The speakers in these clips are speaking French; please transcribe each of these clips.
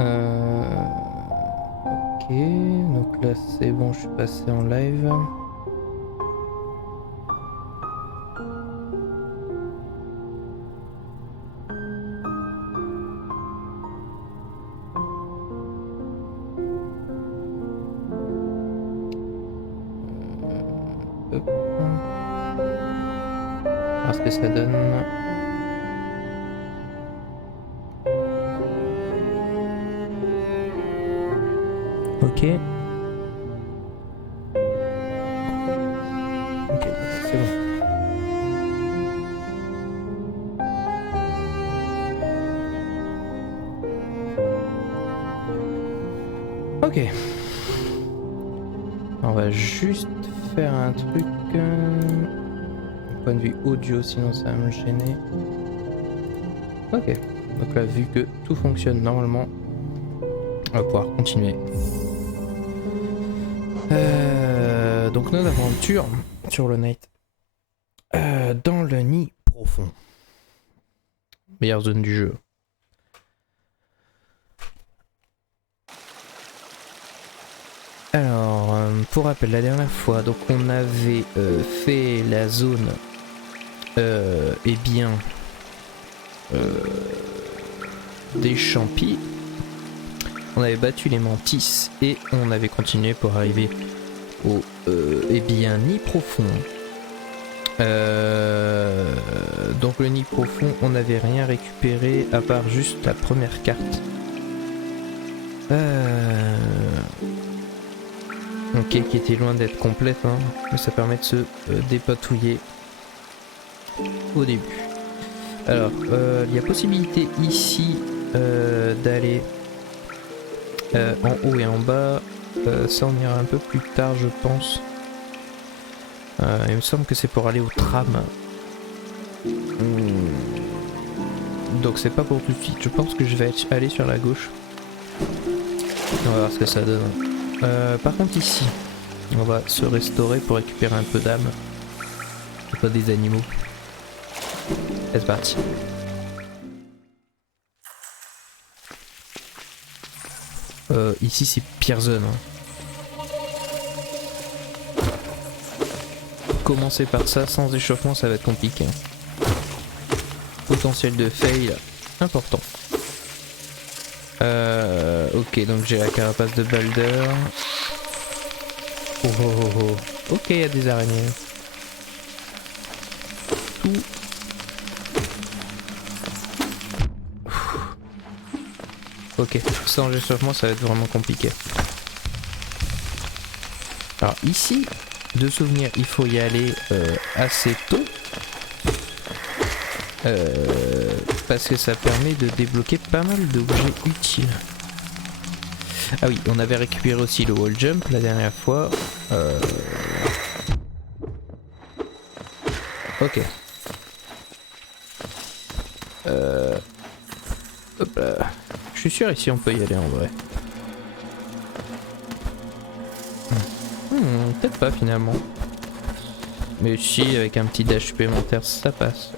Ok, donc là c'est bon, je suis passé en live. Hop. Alors ce que ça donne. Ok. Ok, c'est bon. Ok. On va juste faire un truc. Point de vue audio, sinon ça va me gêner. Ok. Donc là, vu que tout fonctionne normalement, on va pouvoir continuer. Donc notre aventure sur le night. Dans le nid profond. Meilleure zone du jeu. Alors, pour rappel, la dernière fois, donc on avait fait la zone, eh bien, des champis. On avait battu les mantis et on avait continué pour arriver au, eh bien, nid profond. Donc le nid profond, on n'avait rien récupéré à part juste la première carte. Ok, qui était loin d'être complète, hein, mais ça permet de se dépatouiller au début. Alors, il y a possibilité ici d'aller en haut et en bas. Ça, on ira un peu plus tard, je pense. Il me semble que c'est pour aller au tram. Donc c'est pas pour tout de suite. Je pense que je vais aller sur la gauche. On va voir ce que ça donne. Par contre ici, on va se restaurer pour récupérer un peu d'âme. C'est pas des animaux. C'est parti. Ici c'est pire zone. Hein. Commencer par ça, sans échauffement ça va être compliqué. Potentiel de fail important. Ok, donc j'ai la carapace de Balder. Oh oh oh oh. Ok, il y a des araignées. Tout. Ok, sans échauffement ça va être vraiment compliqué. Alors ici, de souvenir, il faut y aller assez tôt. Parce que ça permet de débloquer pas mal d'objets utiles. Ah oui, on avait récupéré aussi le wall jump la dernière fois. Ok. Hop là. Je suis sûr ici on peut y aller en vrai. Peut-être pas finalement. Mais si, avec un petit dash supplémentaire ça passe.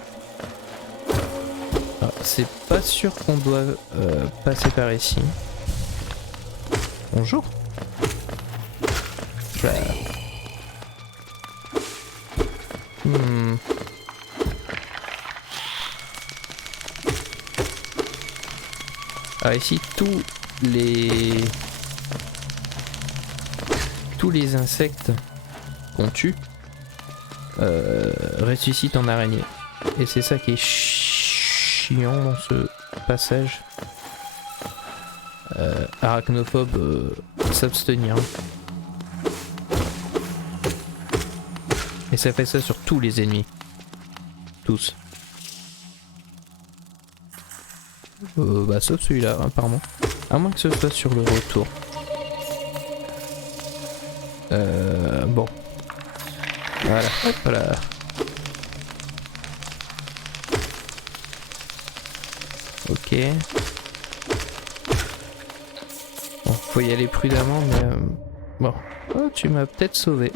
C'est pas sûr qu'on doit passer par ici. Bonjour. Bah. Alors ici tous les insectes qu'on tue ressuscitent en araignée. Et c'est ça qui est chiant dans ce passage. Arachnophobe, s'abstenir. Et ça fait ça sur tous les ennemis. Tous. Bah sauf celui-là apparemment. À moins que ce soit sur le retour. Bon. Voilà, hop là. Ok. Bon, faut y aller prudemment, mais bon. Oh, tu m'as peut-être sauvé.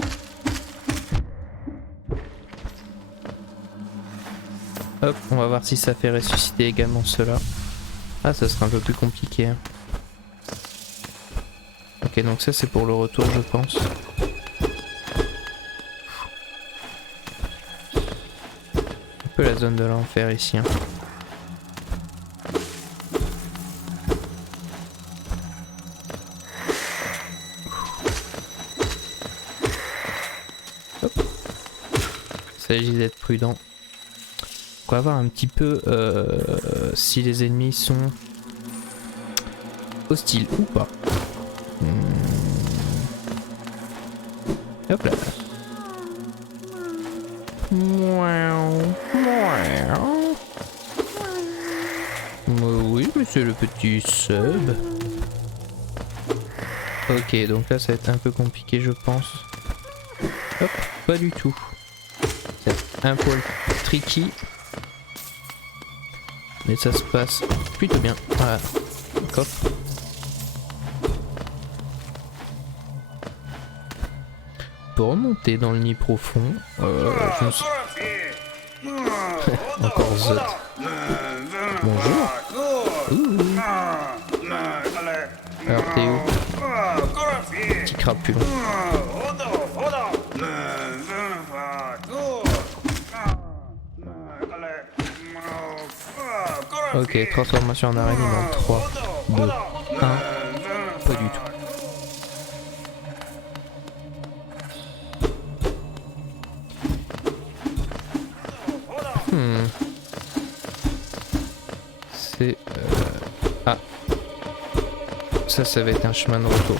Hop, on va voir si ça fait ressusciter également cela. Ah, ça sera un peu plus compliqué. Ok, donc ça c'est pour le retour, je pense. Un peu la zone de l'enfer ici. Hein. Hop. Il s'agit d'être prudent. On va voir un petit peu si les ennemis sont hostiles ou pas. Hop là. Oui, monsieur le petit sub. Ok, donc là ça va être un peu compliqué, je pense. Hop, pas du tout. C'est un poil tricky. Mais ça se passe plutôt bien. Voilà. Hop. On peut remonter dans le nid profond. Je me suis... Encore Zot. Bonjour. Ouh. Alors t'es où? Petit crapulon. Ok, transformation en araignée dans 3, 2, 1. Pas du tout. C'est... Ah. Ça va être un chemin de retour.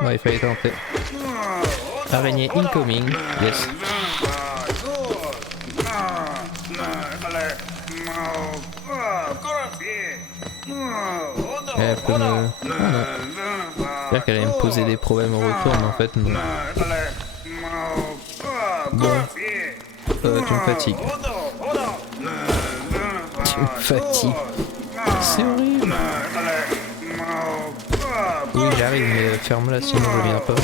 Ouais, il fallait tenter. Araignée incoming. Yes. Elle peut me... Ah non. J'espère qu'elle allait me poser des problèmes au retour, mais en fait non. Bon. Tu me fatigues. Tu me fatigues. C'est horrible. Oui, j'arrive, mais ferme-la sinon je reviens pas.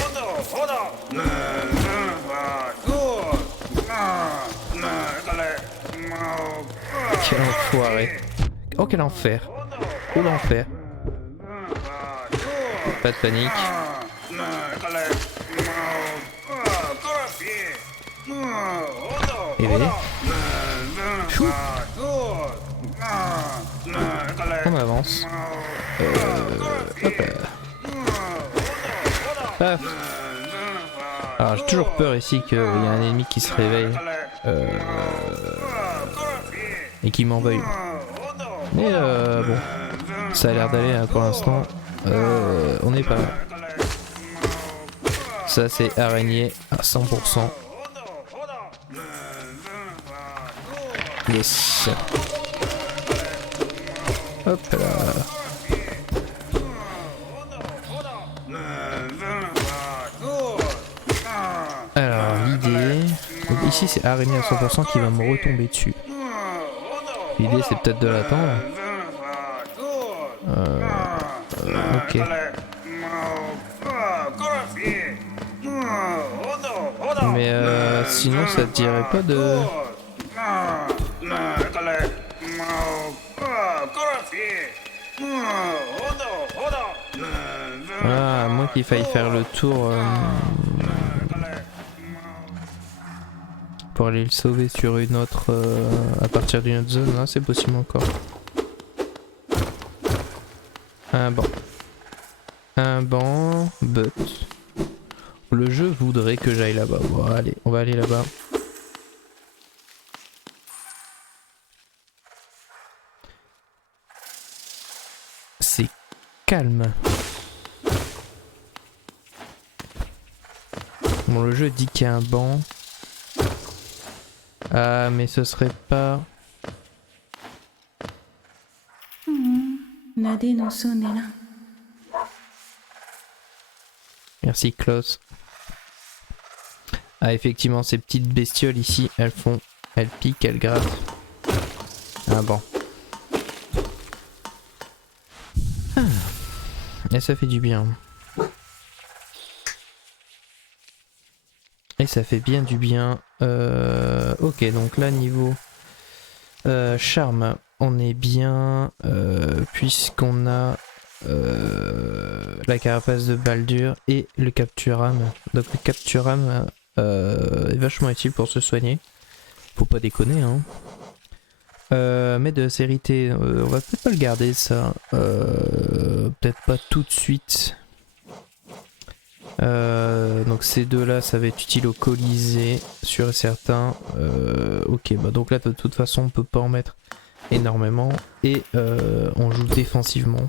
Quel enfoiré. Oh, quel enfer. Oh, l'enfer. Pas de panique. Éveillé. Chou. On avance. Hop là. Paf. Alors j'ai toujours peur ici qu'il y ait un ennemi qui se réveille et qui m'en veuille. Mais bon, ça a l'air d'aller hein, pour l'instant. On n'est pas là. Ça c'est araignée à 100%. Yes. Hop là. Alors l'idée... Donc ici c'est araignée à 100% qui va me retomber dessus. L'idée c'est peut-être de l'attendre. Ok. Mais sinon ça te dirait pas de... Ah, à moins qu'il faille faire le tour pour aller le sauver sur une autre à partir d'une autre zone, là c'est possible encore. Un banc. Un banc, but. Le jeu voudrait que j'aille là-bas. Bon, allez, on va aller là-bas. C'est calme. Bon, le jeu dit qu'il y a un banc. Ah, mais ce serait pas... Merci Klaus. Ah, effectivement, ces petites bestioles ici, elles piquent, elles grattent. Ah bon. Et ça fait du bien. Et ça fait bien du bien. Ok, donc là, niveau charme, on est bien. Puisqu'on a la carapace de Baldur et le capturam. Donc le capturam est vachement utile pour se soigner. Faut pas déconner, hein. Mais de sérité, on va peut-être pas le garder ça. Peut-être pas tout de suite. Donc ces deux là ça va être utile au Colisée, sûr et certain. Ok, bah donc là de toute façon on peut pas en mettre énormément. Et on joue défensivement.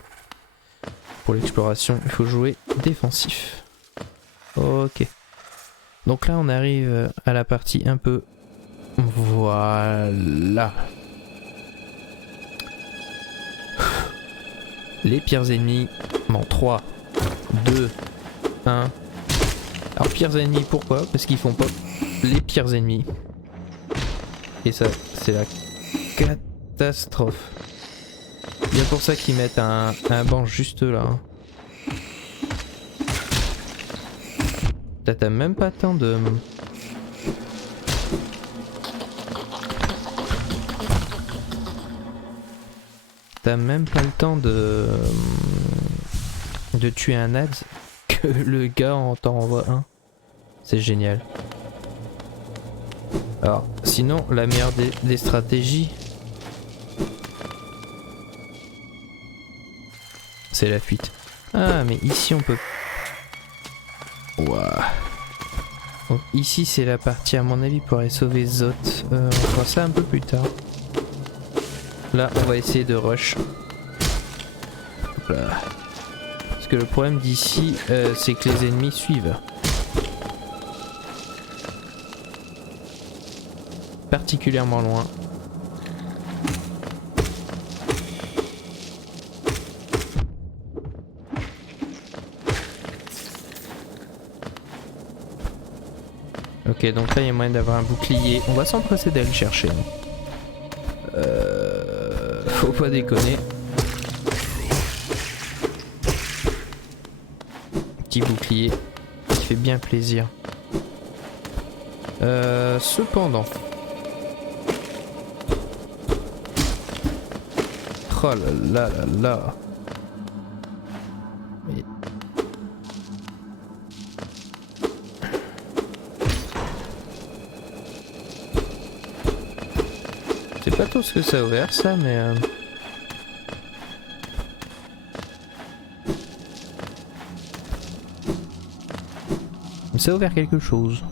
Pour l'exploration il faut jouer défensif. Ok. Donc là on arrive à la partie un peu... Voilà. Les pires ennemis. Bon, 3, 2, 1. Alors pires ennemis pourquoi? Parce qu'ils font pas les pires ennemis. Et ça c'est la catastrophe. Bien pour ça qu'ils mettent un banc juste là. T'as même pas le temps de... T'as même pas le temps de tuer un ads que le gars en t'en envoie un. C'est génial. Alors, sinon, la meilleure des stratégies, c'est la fuite. Ah, mais ici on peut... Ouah. Donc ici c'est la partie à mon avis pour aller sauver Zot. On fera ça un peu plus tard. Là on va essayer de rush. Hop là. Parce que le problème d'ici c'est que les ennemis suivent. Particulièrement loin. Ok, donc là il y a moyen d'avoir un bouclier. On va s'empresser d'aller le chercher. Faut pas déconner. Petit bouclier qui fait bien plaisir. Cependant. Oh là là là là. Mais... C'est pas tout ce que ça a ouvert ça, mais... ça a ouvert quelque chose.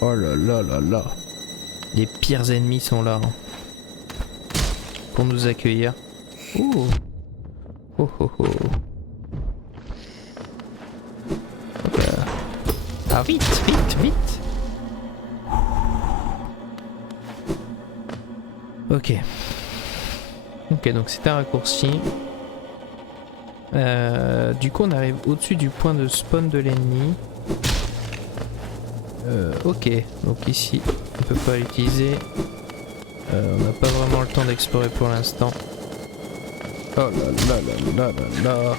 Oh là là là là. Les pires ennemis sont là. Hein. Pour nous accueillir. Oh. Oh oh oh. Hop là. Ah vite, vite, vite. Ok. Ok, donc c'est un raccourci. Du coup on arrive au-dessus du point de spawn de l'ennemi. Ok, donc ici on peut pas l'utiliser. On n'a pas vraiment le temps d'explorer pour l'instant. Oh là là là là là là.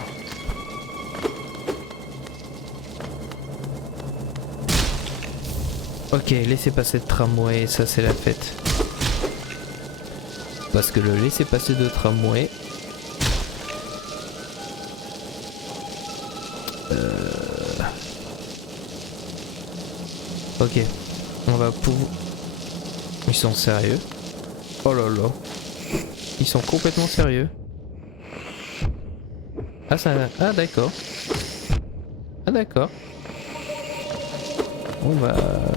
Ok, laissez passer de tramway, ça c'est la fête. Parce que le laisser passer de tramway... Ok, on va pouvoir... Ils sont sérieux? Oh là là. Ils sont complètement sérieux. Ah ça... Ah d'accord. Ah d'accord. Bon bah...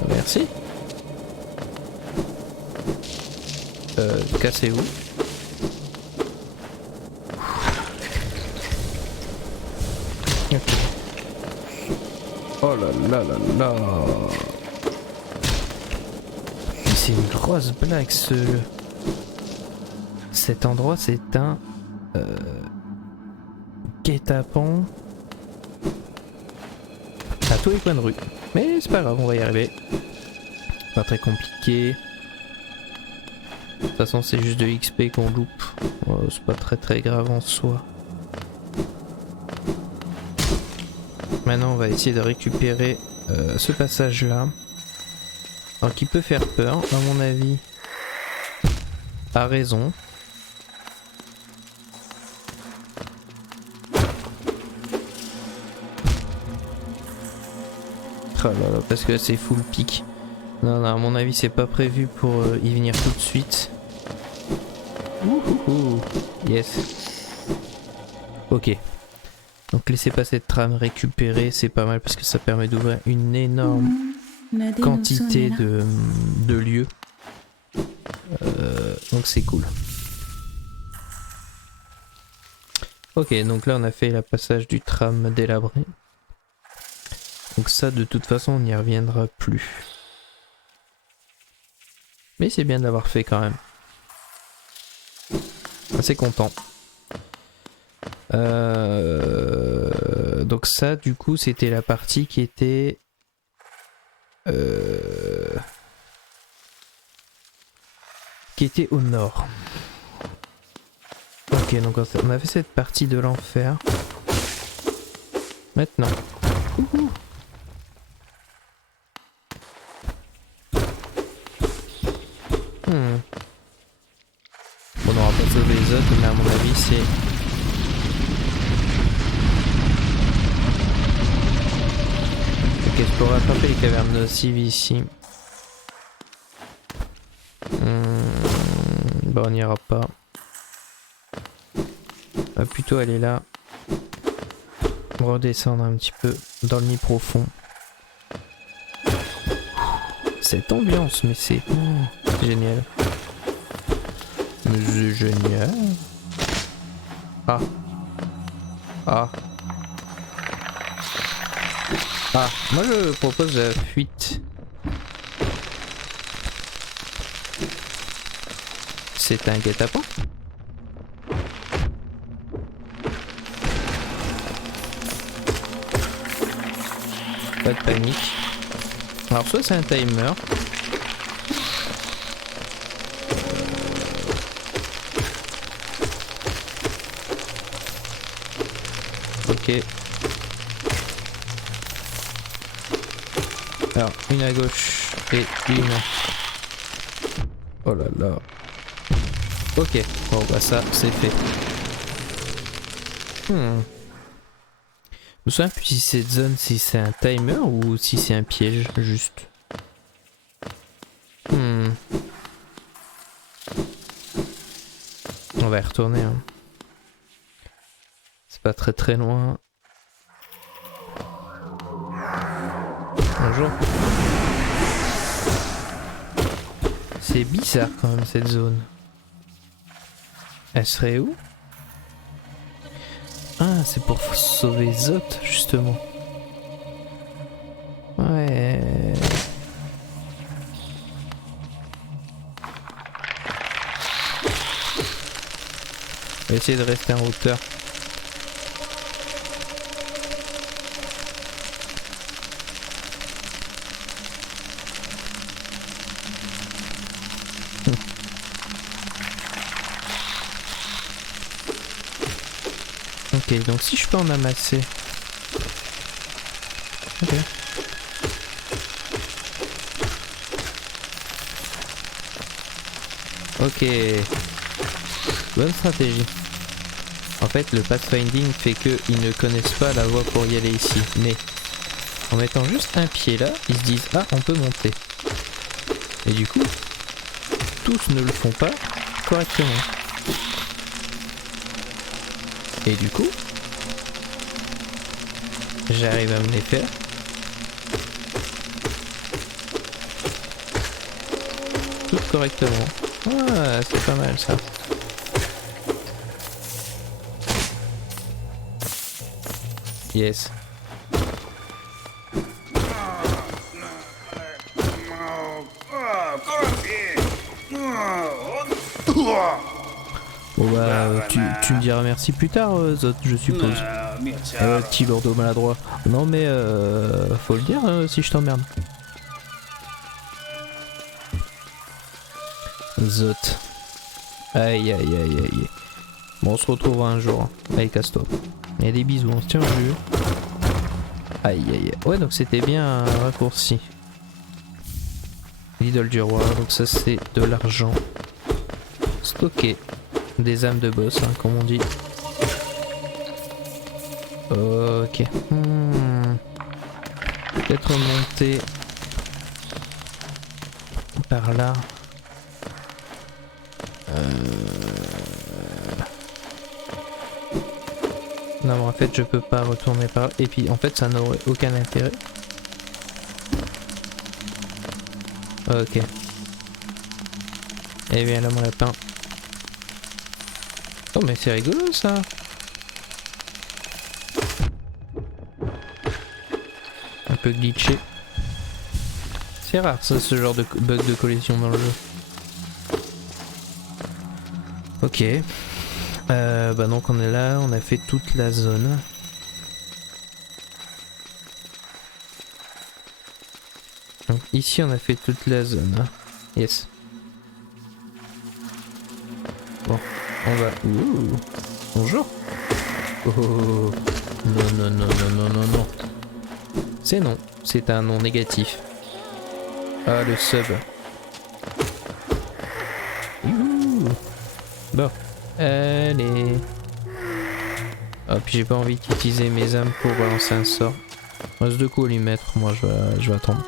Merci. Cassez-vous. Ok. Oh là là là là. C'est une grosse blague ce... Cet endroit c'est un... guet-apens à tous les coins de rue. Mais c'est pas grave, on va y arriver. Pas très compliqué. De toute façon c'est juste de l'XP qu'on loupe. C'est pas très grave en soi. Maintenant on va essayer de récupérer ce passage là. Alors qui peut faire peur à mon avis. A raison. Oh là là, parce que c'est full pique. Non, à mon avis c'est pas prévu pour y venir tout de suite. Ouh, yes. Ok. Donc laissez pas cette trame récupérer, c'est pas mal parce que ça permet d'ouvrir une énorme quantité de lieux. Donc c'est cool. Ok, donc là on a fait le passage du tram délabré. Donc ça de toute façon on n'y reviendra plus. Mais c'est bien de l'avoir fait quand même. Assez content. Donc ça du coup c'était la partie qui était au nord. Ok, donc on a fait cette partie de l'enfer. Maintenant. Bon, on n'aura pas sauvé les autres, mais à mon avis c'est... Ok, je pourrais attraper les cavernes nocives ici. Bah on n'ira pas. On va plutôt aller là. Redescendre un petit peu dans le nid profond. Cette ambiance, mais c'est génial. Mais c'est génial. Ah. Ah. Ah, moi je propose la fuite. C'est un guet-apens. Pas de panique. Alors soit c'est un timer. Ok. Alors une à gauche et une. Oh là là. Ok. Bon bah ça c'est fait. Je me souviens plus si cette zone, si c'est un timer ou si c'est un piège, juste. On va y retourner. Hein. C'est pas très loin. Bonjour. C'est bizarre quand même cette zone. Elle serait où? Ah, c'est pour sauver Zot, justement. Ouais. On va essayer de rester en hauteur. Ok, donc si je peux en amasser. Ok. Ok. Bonne stratégie. En fait, le pathfinding fait qu'ils ne connaissent pas la voie pour y aller ici. Mais en mettant juste un pied là, ils se disent ah, on peut monter. Et du coup, tous ne le font pas correctement. Et du coup, j'arrive à me les faire. Tout correctement. Ah, c'est pas mal ça. Yes. Bon bah tu me diras merci plus tard Zot, je suppose. Petit lourdeau maladroit. Non mais faut le dire si je t'emmerde. Zot. Aïe aïe aïe aïe. Bon, on se retrouvera un jour. Allez, casse-toi. Et des bisous, on se tient au jus. Aïe aïe aïe. Ouais, donc c'était bien un raccourci. L'idole du roi, donc ça c'est de l'argent. Stocké. Des âmes de boss, hein, comme on dit. Ok. Peut-être monter par là. Non, mais en fait, je peux pas retourner par là. Et puis, en fait, ça n'aurait aucun intérêt. Ok. Eh bien, là, mon lapin. Oh, mais c'est rigolo, ça. Un peu glitché. C'est rare, ça, ce genre de bug de collision dans le jeu. Ok. Bah donc on est là, on a fait toute la zone. Donc ici on a fait toute la zone. Hein. Yes. Bon, on va... Ouh. Bonjour. Oh. Non, non, non, non, non, non, non. C'est non. C'est un non négatif. Ah, le sub. Youhou. Bon. Allez. Ah, puis j'ai pas envie d'utiliser mes âmes pour balancer un sort. Il reste 2 coups à lui mettre. Moi, je vais attendre.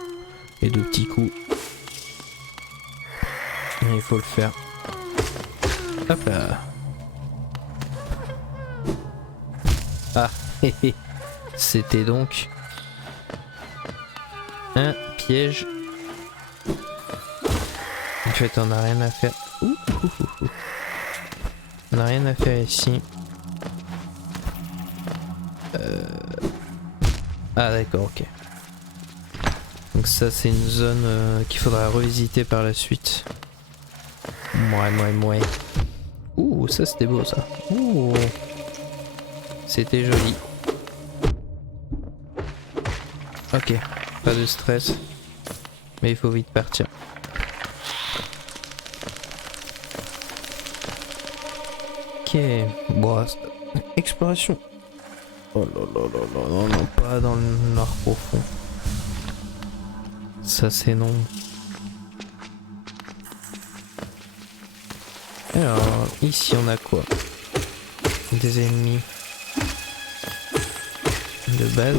Et 2 petits coups. Et il faut le faire. Hop là. Ah, hé hé. C'était donc un piège. En fait, on n'a rien à faire. Ouh, ouh, ouh, ouh. On n'a rien à faire ici. Ah d'accord, ok. Donc ça c'est une zone qu'il faudra revisiter par la suite. Mouais. Ouh, ça c'était beau ça. Ouh. C'était joli. Ok, pas de stress. Mais il faut vite partir. Ok, bon, exploration. Oh là là là là, non, non, pas dans le noir profond. Ça c'est non. Alors, ici on a quoi? Des ennemis de base.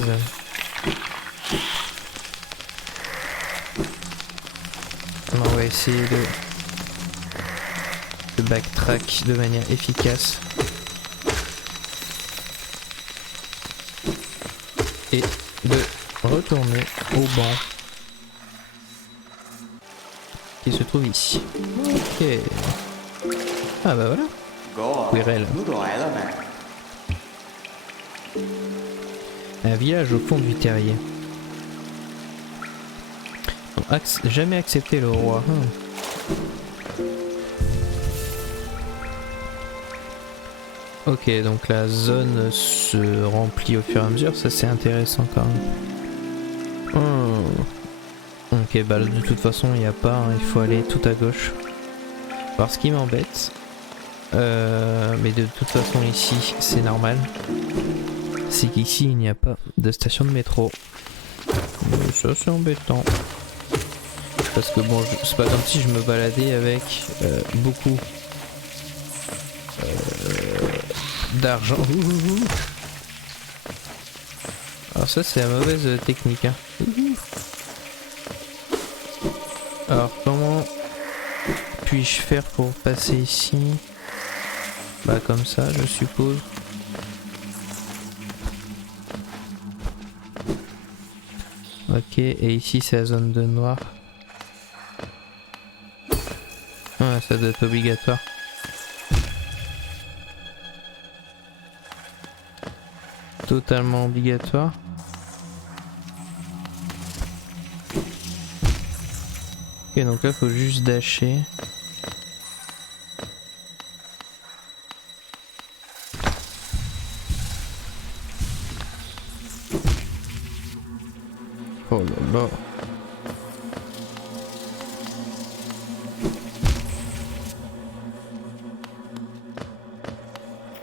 On va essayer de backtrack de manière efficace. Et de retourner au banc qui se trouve ici. Ok. Ah bah voilà. Quirrell. Un village au fond du terrier. Jamais accepter le roi. Ok, donc la zone se remplit au fur et à mesure, ça c'est intéressant quand même. Ok, bah de toute façon il n'y a pas, hein, il faut aller tout à gauche. Alors ce qui m'embête, mais de toute façon ici c'est normal, c'est qu'ici il n'y a pas de station de métro. Ça c'est embêtant. Parce que bon, c'est pas comme si je me baladais avec beaucoup d'argent. Alors ça c'est la mauvaise technique. Hein. Alors comment puis-je faire pour passer ici? Bah comme ça je suppose. Ok, et ici c'est la zone de noir. Ah, ça doit être obligatoire. Totalement obligatoire. Ok, donc là faut juste dasher. Oh là là.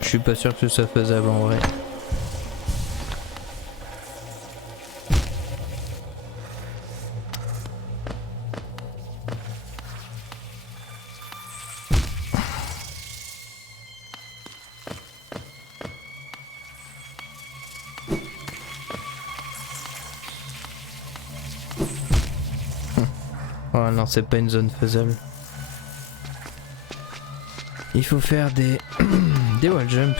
Je suis pas sûr que ce soit faisable en vrai. Oh non, c'est pas une zone faisable. Il faut faire des des wall jump.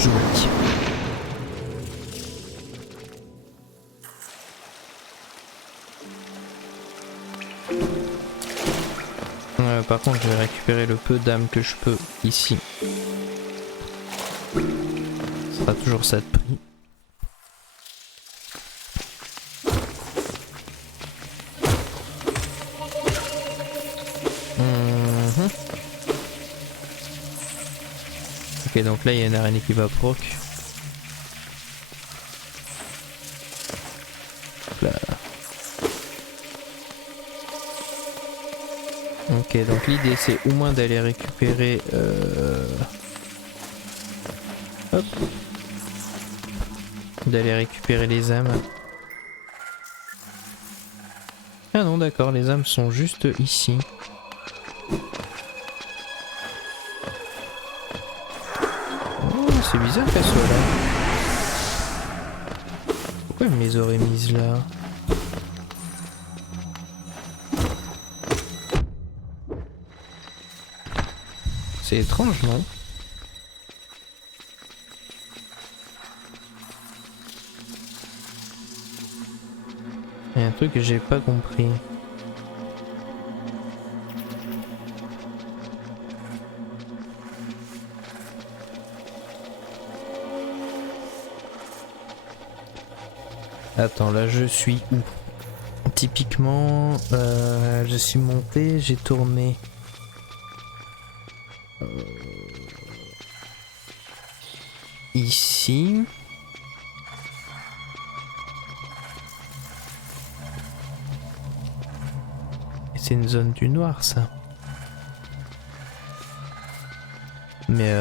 Joli. Par contre, je vais récupérer le peu d'âme que je peux ici. Ce sera toujours ça de prix. Ok, donc là il y a une araignée qui va proc. Là. Ok, donc l'idée c'est au moins d'aller récupérer... Hop. D'aller récupérer les âmes. Ah non, d'accord, les âmes sont juste ici. C'est bizarre qu'elle soit là. Pourquoi elle me les aurait mises là? C'est étrange, non? Il y a un truc que j'ai pas compris. Attends, là je suis où? Typiquement, je suis monté, j'ai tourné. Ici. Et c'est une zone du noir, ça. Mais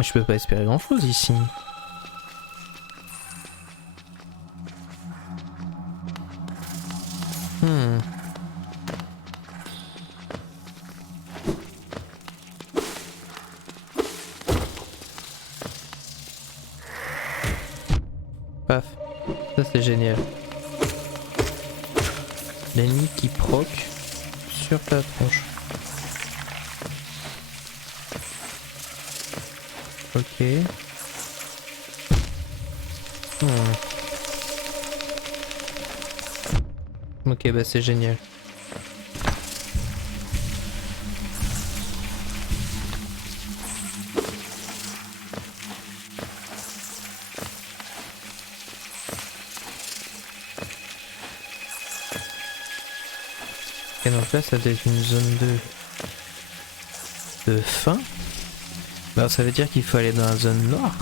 je peux pas espérer grand chose ici. Paf, ça c'est génial. L'ennemi qui proc sur ta tronche. Ok. Ok, bah c'est génial. Ok, donc là ça doit être une zone de fin. Bah ça veut dire qu'il faut aller dans la zone noire.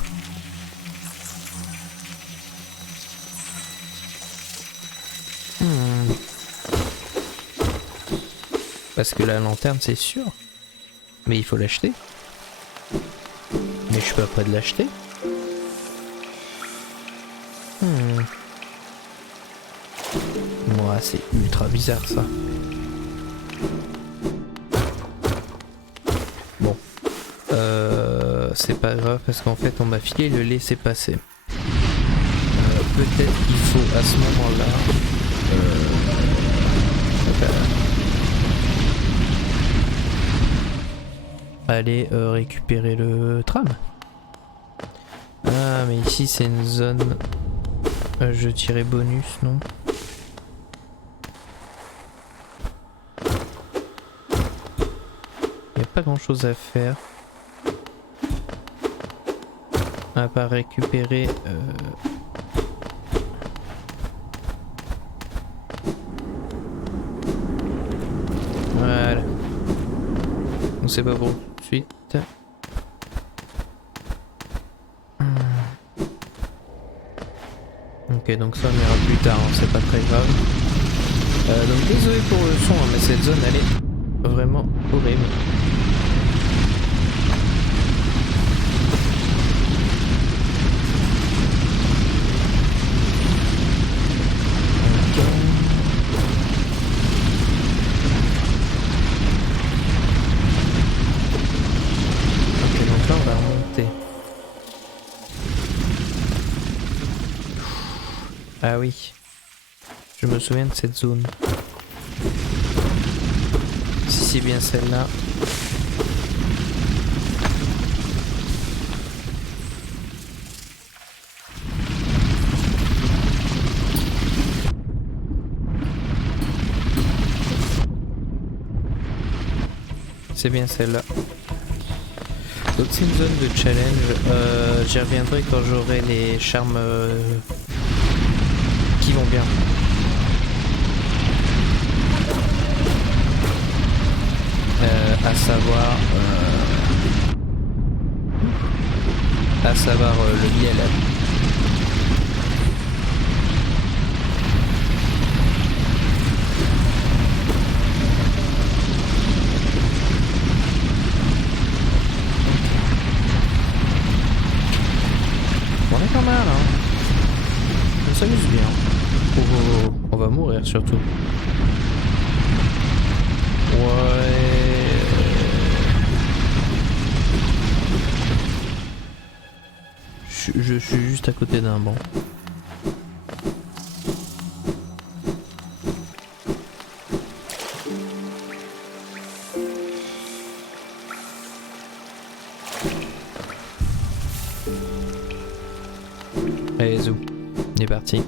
Parce que la lanterne c'est sûr. Mais il faut l'acheter. Mais je suis pas prêt de l'acheter. Moi c'est ultra bizarre ça. Bon. C'est pas grave parce qu'en fait on m'a filé le laisser passer. Peut-être qu'il faut à ce moment-là... aller récupérer le tram. Ah mais ici c'est une zone... je tirais bonus, non? Il n'y a pas grand chose à faire. À part récupérer... Voilà. On sait pas pour tout de suite. Ok, donc ça on ira plus tard, hein, c'est pas très grave. Donc désolé pour le son, hein, mais cette zone elle est vraiment horrible. Ok, donc là on va remonter. Ah oui, je me souviens de cette zone. Si c'est bien celle-là. C'est bien celle-là. Donc c'est une zone de challenge. J'y reviendrai quand j'aurai les charmes qui vont bien. À savoir le miel. On est pas mal, hein. On s'amuse bien. Oh, oh, oh. On va mourir surtout. Ouais. Je suis juste à côté d'un banc. Allez, zou. On est parti.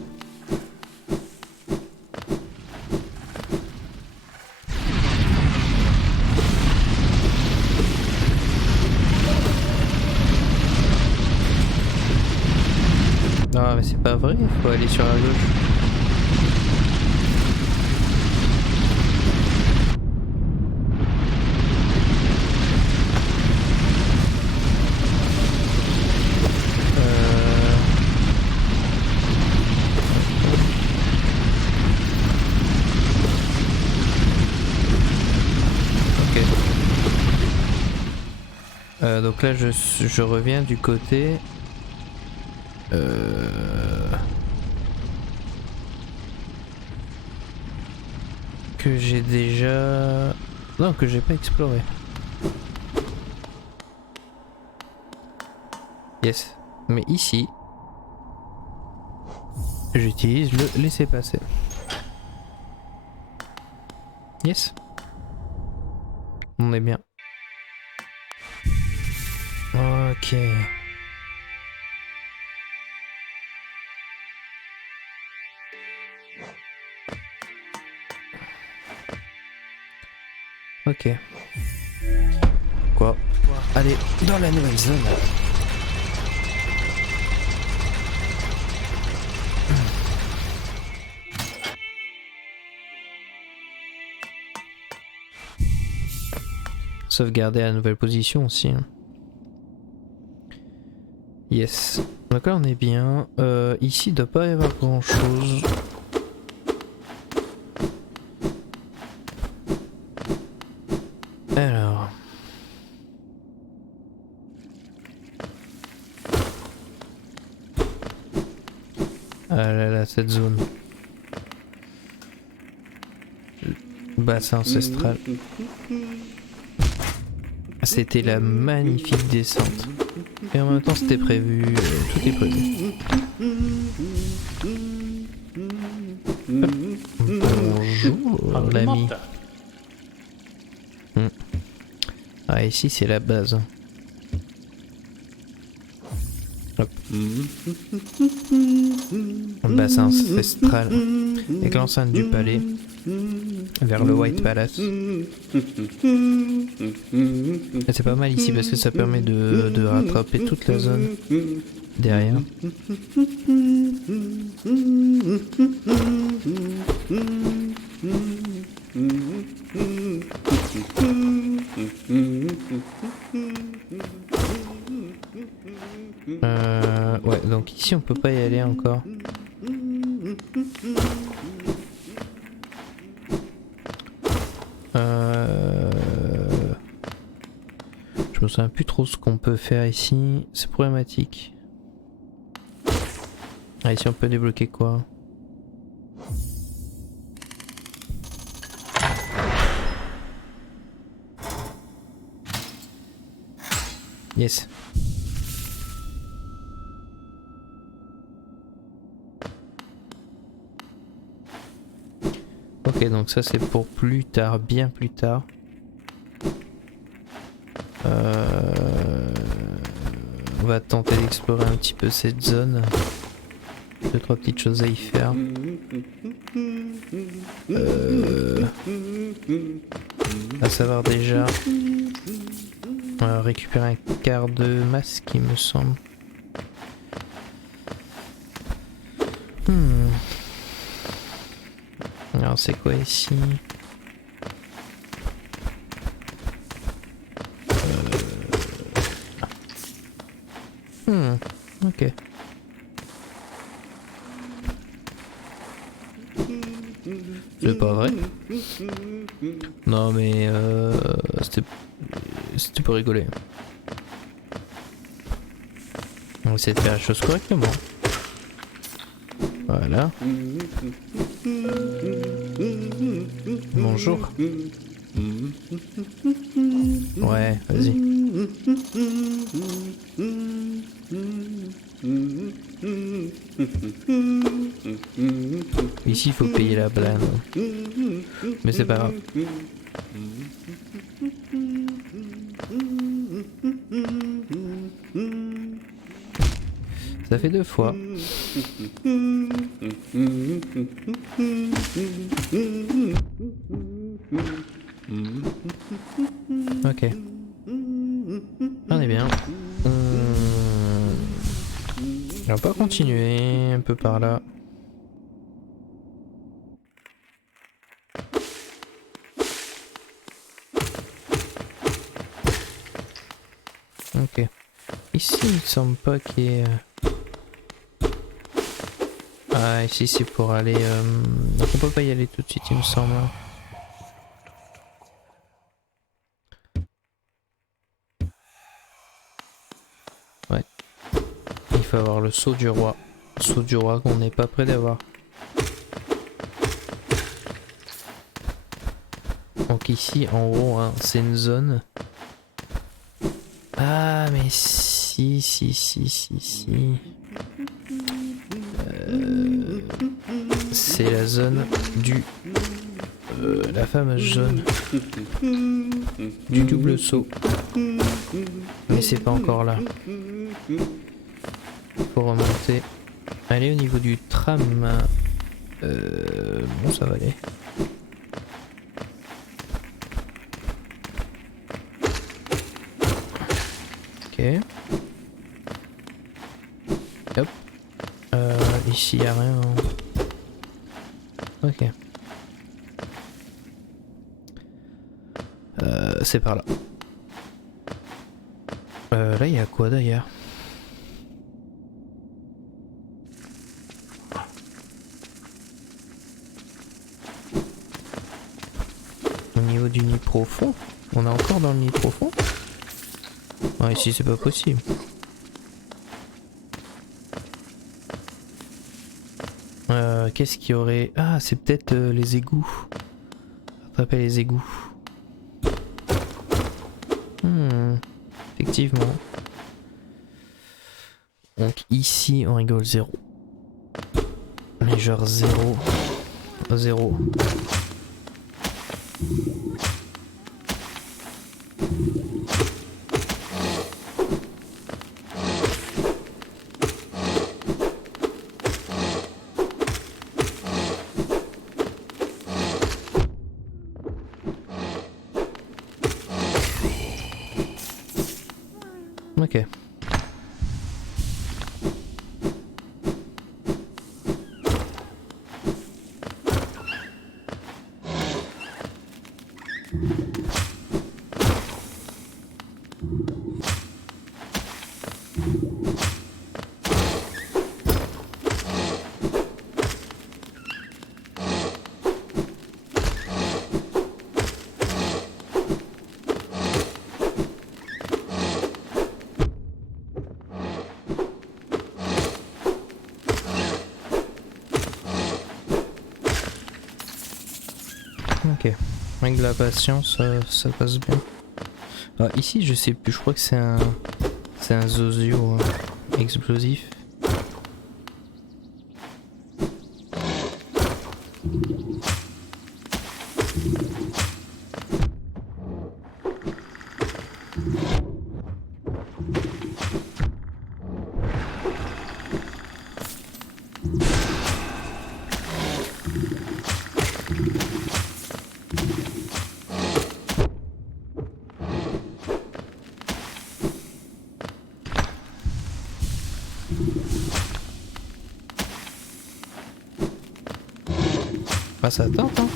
Non mais c'est pas vrai, faut aller sur la gauche. Ok. Donc là je reviens du côté... que j'ai déjà... Non, que j'ai pas exploré. Yes. Mais ici, j'utilise le laisser passer. Yes. On est bien. Ok. Ok. Quoi? Allez, dans la nouvelle zone. Sauvegarder la nouvelle position aussi. Hein. Yes. Donc là on est bien. Ici il doit pas y avoir grand chose. Alors. Ah là là, cette zone. Bassin ancestral. C'était la magnifique descente. Et en même temps c'était prévu, tout est prévu. Bonjour l'ami. Ah ici c'est la base. Hop. Bassin ancestral. Avec l'enceinte du palais. Vers le White Palace. C'est pas mal ici parce que ça permet de rattraper toute la zone derrière. Ouais, donc ici on peut pas y aller encore. me souviens plus trop ce qu'on peut faire ici. C'est problématique. Ah, ici on peut débloquer quoi? Yes. Ok, donc ça c'est pour plus tard, bien plus tard. On va tenter d'explorer un petit peu cette zone. 2-3 petites choses à y faire. À savoir déjà récupérer un quart de masque, il me semble. Alors c'est quoi ici? Ok. C'est pas vrai? Non mais c'était pour rigoler. On va essayer de faire la chose correctement. Voilà. Bonjour. Ouais, vas-y. Ici, il faut payer la blinde. Mais c'est pas grave. Ça fait 2 fois. Ok. On est bien. On va pas continuer un peu par là. Ok. Ici, il me semble pas qu'il y ait... Ah, ici c'est pour aller... Donc on peut pas y aller tout de suite, il me semble. Ouais. Il faut avoir le sceau du roi. Le sceau du roi qu'on n'est pas prêt d'avoir. Donc ici, en gros, hein, c'est une zone... Ah, mais si... C'est la zone du... la fameuse zone du double saut. Mais c'est pas encore là. Faut remonter. Allez, au niveau du tram... bon, ça va aller. Ok. Hop. Ici, y a rien. Ok. C'est par là. Là, il y a quoi d'ailleurs? Au niveau du nid profond? On est encore dans le nid profond? Ouais, ici, c'est pas possible. Qu'est-ce qu'il y aurait? Ah, c'est peut-être les égouts. Attraper les égouts. Effectivement. Donc ici, on rigole 0. Mais genre 0. 0. Ok. Ok. Avec de la patience, ça passe bien. Alors, ici, je sais plus, je crois que c'est un zozio explosif. Ah, ça tente, hein.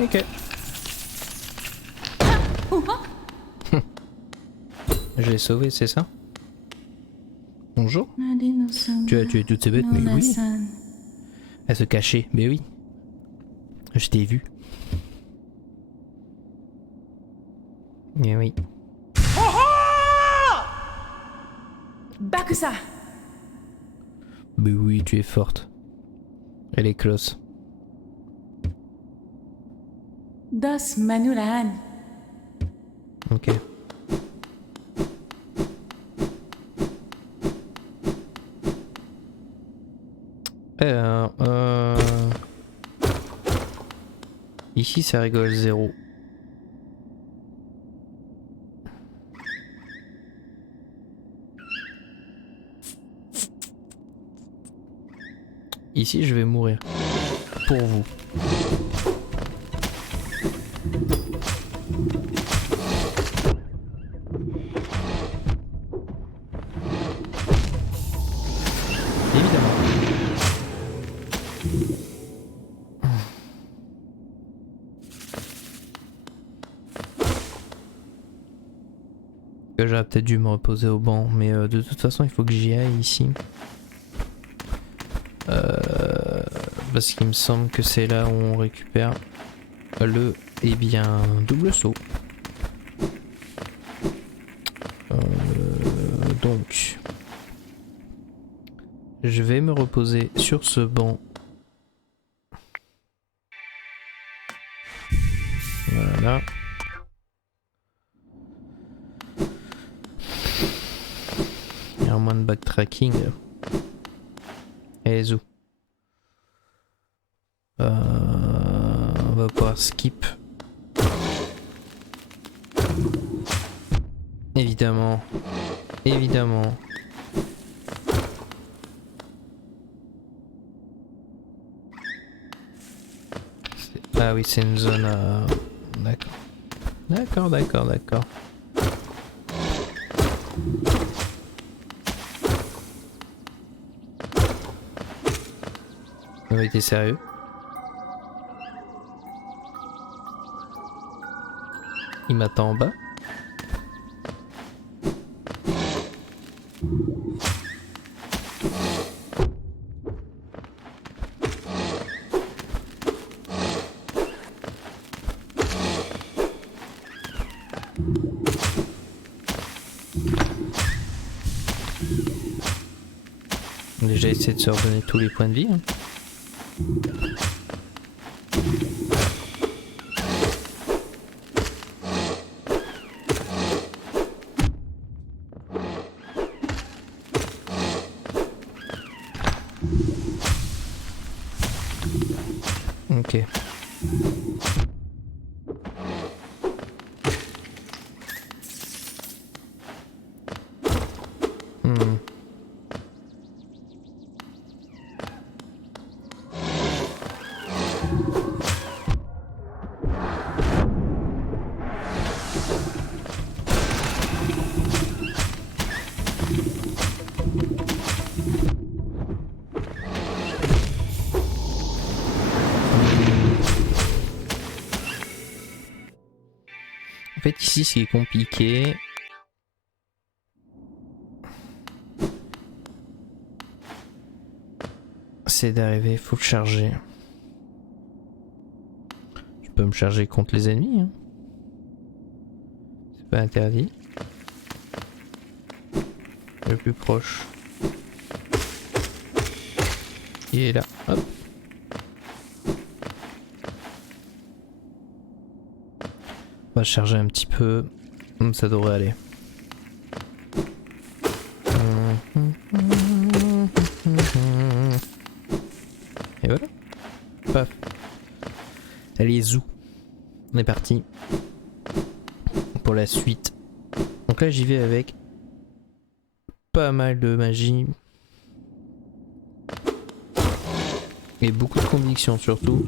Ok. Je l'ai sauvé, c'est ça? Bonjour. Tu as tué toutes ces bêtes, mais oui. Elle se cachait, mais oui. Je t'ai vu. Mais oui. Bakusa! Mais oui, tu es forte. Elle est close. Dos Manuran. Ok. Alors, ici ça rigole zéro. Ici je vais mourir. Pour vous. Évidemment. J'aurais peut-être dû me reposer au banc, mais de toute façon il faut que j'y aille ici. Parce qu'il me semble que c'est là où on récupère le double saut. Donc je vais me reposer sur ce banc. Voilà. Il y a moins de backtracking. Et zou. On va pouvoir skip. Évidemment. Évidemment. Ah oui, c'est une zone à... D'accord. D'accord, d'accord, d'accord. On va être sérieux. Il m'attend en bas. Déjà essayer de se redonner tous les points de vie. Hein. Ok. Hmm. En fait ici ce qui est compliqué, c'est d'arriver, faut le charger. Je peux me charger contre les ennemis, hein. C'est pas interdit. le plus proche. Il est là, hop. On va charger un petit peu, ça devrait aller. Et voilà. Paf. Allez, zou. On est parti. Pour la suite. Donc là j'y vais avec pas mal de magie. Et beaucoup de conviction surtout.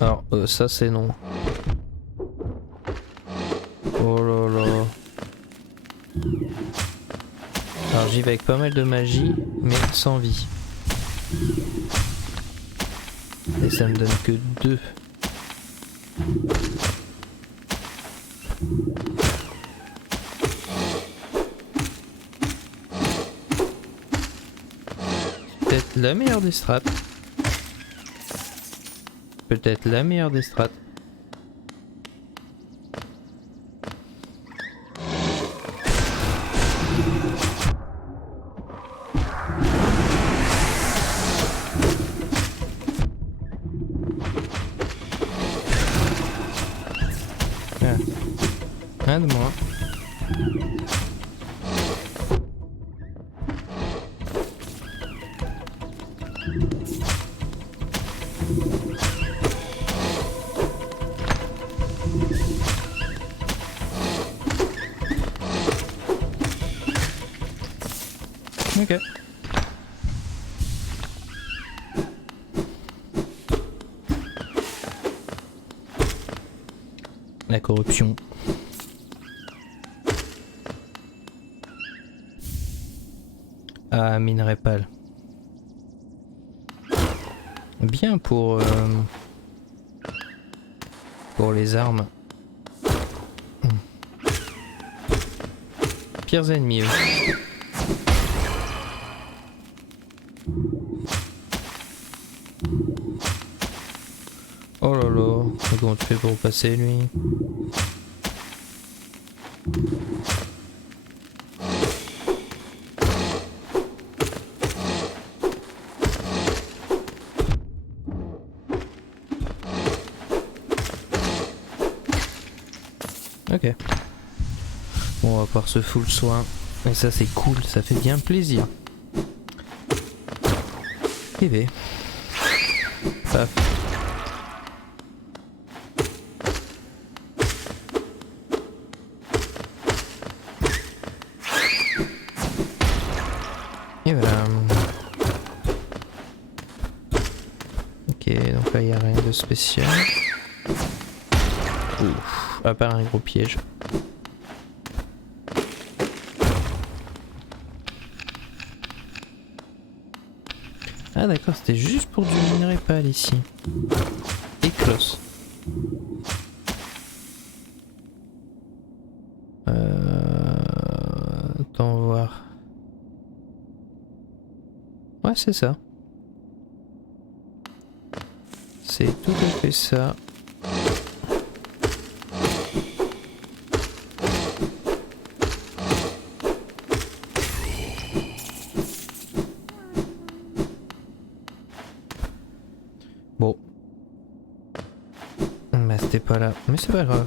Alors ça c'est non. Oh là là. Alors j'y vais avec pas mal de magie mais sans vie. Et ça me donne que 2. Peut-être la meilleure des strats. Peut-être la meilleure des strats. Rien de moins. Ok. La corruption. Ah, minerai pâle. Bien pour les armes. Pires ennemis aussi. Oh là là, comment tu fais pour passer lui? Ok. Bon, on va pouvoir se full soin. Et ça c'est cool, ça fait bien plaisir. Et B. Paf. Et voilà. Ok, donc là il n'y a rien de spécial. Ouf, à part un gros piège. Ah d'accord, c'était juste pour du minerai pâle ici. Éclose. Attends voir. Ouais, c'est ça. C'est tout à fait ça. Bon. Bah c'était pas là. Mais c'est pas grave.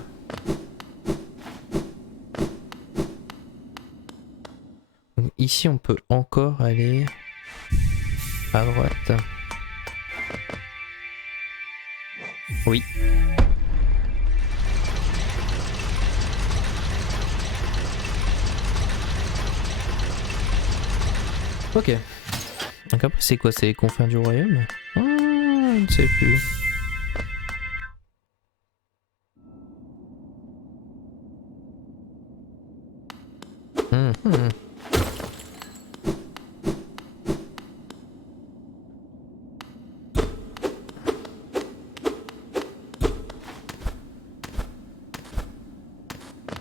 Donc, ici on peut encore aller à droite. Oui. Ok. Donc après c'est quoi? C'est les confins du royaume? Ah, je ne sais plus.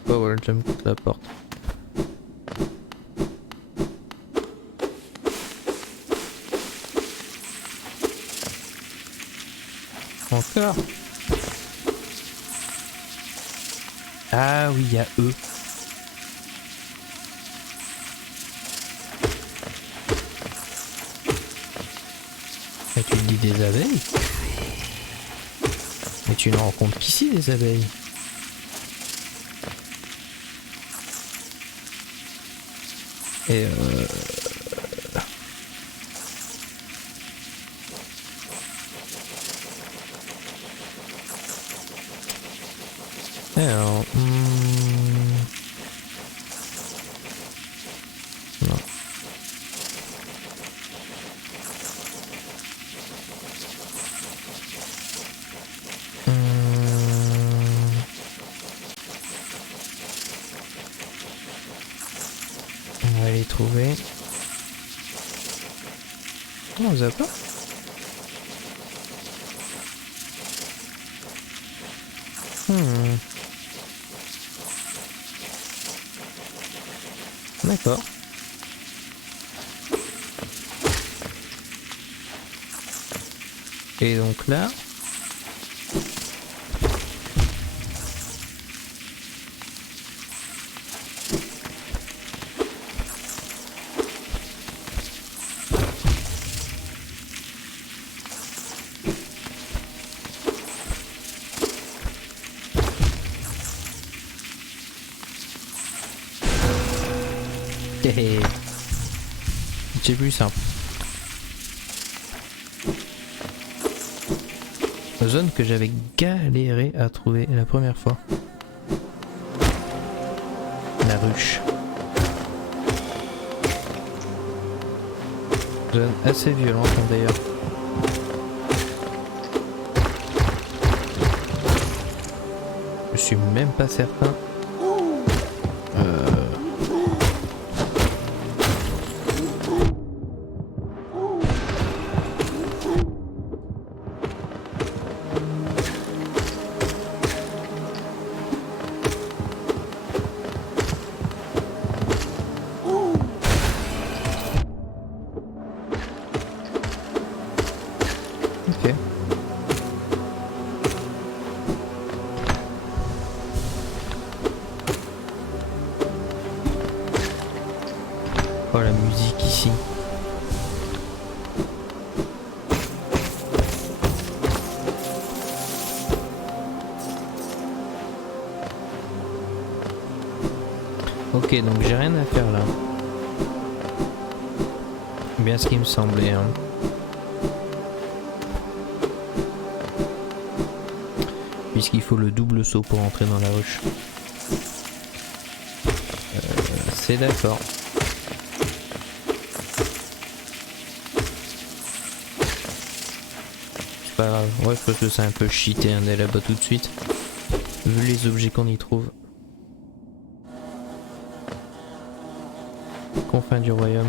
Oh voilà, jump contre la porte. Encore. Ah oui, il y a eux. tu te dis des abeilles? Mais tu ne rencontres qu'ici des abeilles. Et alors, non. On va les trouver. On les a pas? D'accord. Et donc là... C'est plus simple. Zone que j'avais galéré à trouver la première fois. La ruche. Zone assez violente d'ailleurs. Je suis même pas certain. Ok. Oh la musique ici. Ok, donc j'ai rien à faire là. Bien ce qui me semblait. Hein. Puisqu'il faut le double saut pour entrer dans la ruche. C'est d'accord. C'est pas grave. Ouais, je pense que c'est un peu cheaté hein, d'aller là-bas tout de suite. Vu les objets qu'on y trouve. Confins du royaume.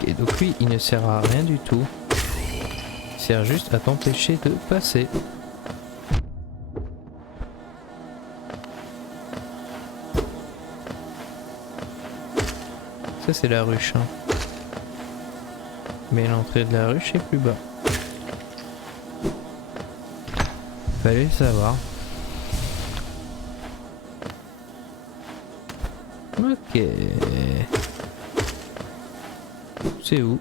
Ok, donc lui, il ne sert à rien du tout. Il sert juste à t'empêcher de passer. Ça c'est la ruche. Hein. Mais l'entrée de la ruche est plus bas. Fallait le savoir. Ok. C'est où?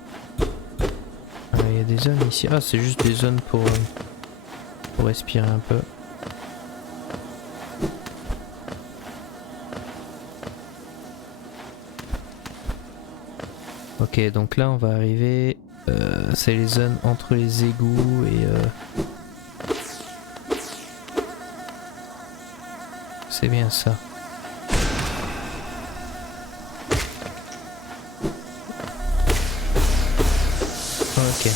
Il y a des zones ici. Ah, c'est juste des zones pour respirer un peu. Ok, donc là on va arriver. C'est les zones entre les égouts et. C'est bien ça. Ok.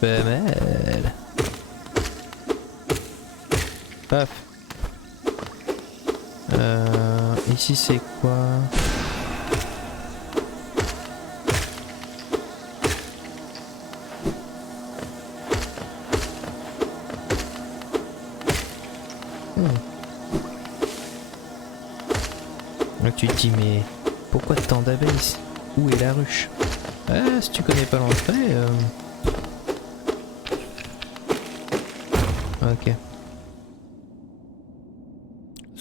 Pas mal. Paf. Ici c'est quoi? Donc tu te dis mais pourquoi tant d'abeilles? Où est la ruche? Ah, si tu connais pas l'entrée... Ok.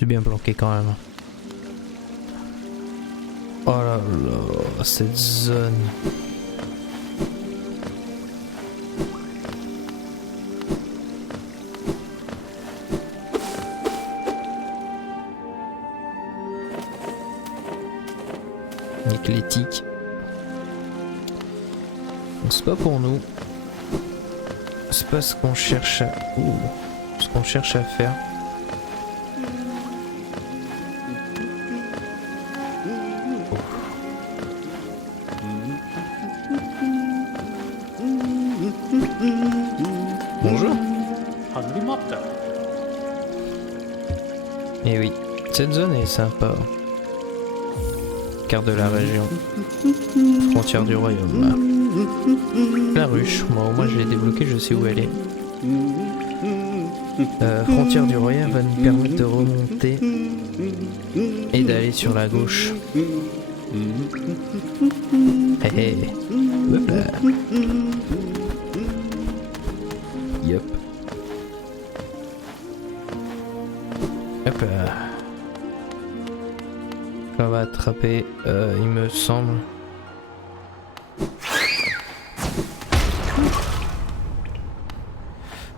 C'est bien planqué quand même. Oh là là, cette zone. Éclectique. C'est pas pour nous. C'est pas ce qu'on cherche à... Ouh. Ce qu'on cherche à faire. Bonjour. Et oui, cette zone est sympa. Carte de la région. Frontière du royaume. La ruche, bon moi je l'ai débloquée, je sais où elle est. Frontière du royaume va nous permettre de remonter et d'aller sur la gauche. Hé hé. Hop là. Yup. Hop là. On va attraper, il me semble.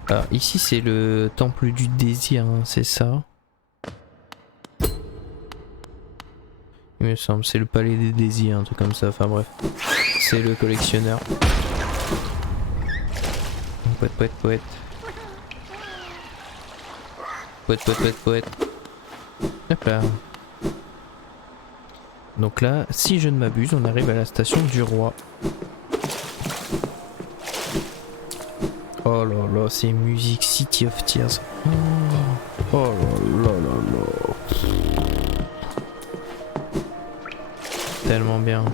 Alors ici c'est le temple du désir, hein, c'est ça. Il me semble, c'est le palais des désirs, un truc comme ça, enfin bref. C'est le collectionneur. Poète, poète, poète. Poète, poète, poète, poète. Hop là. Donc là, si je ne m'abuse, on arrive à la station du roi. Oh là là, c'est musique City of Tears. Oh là là là là. Tellement bien.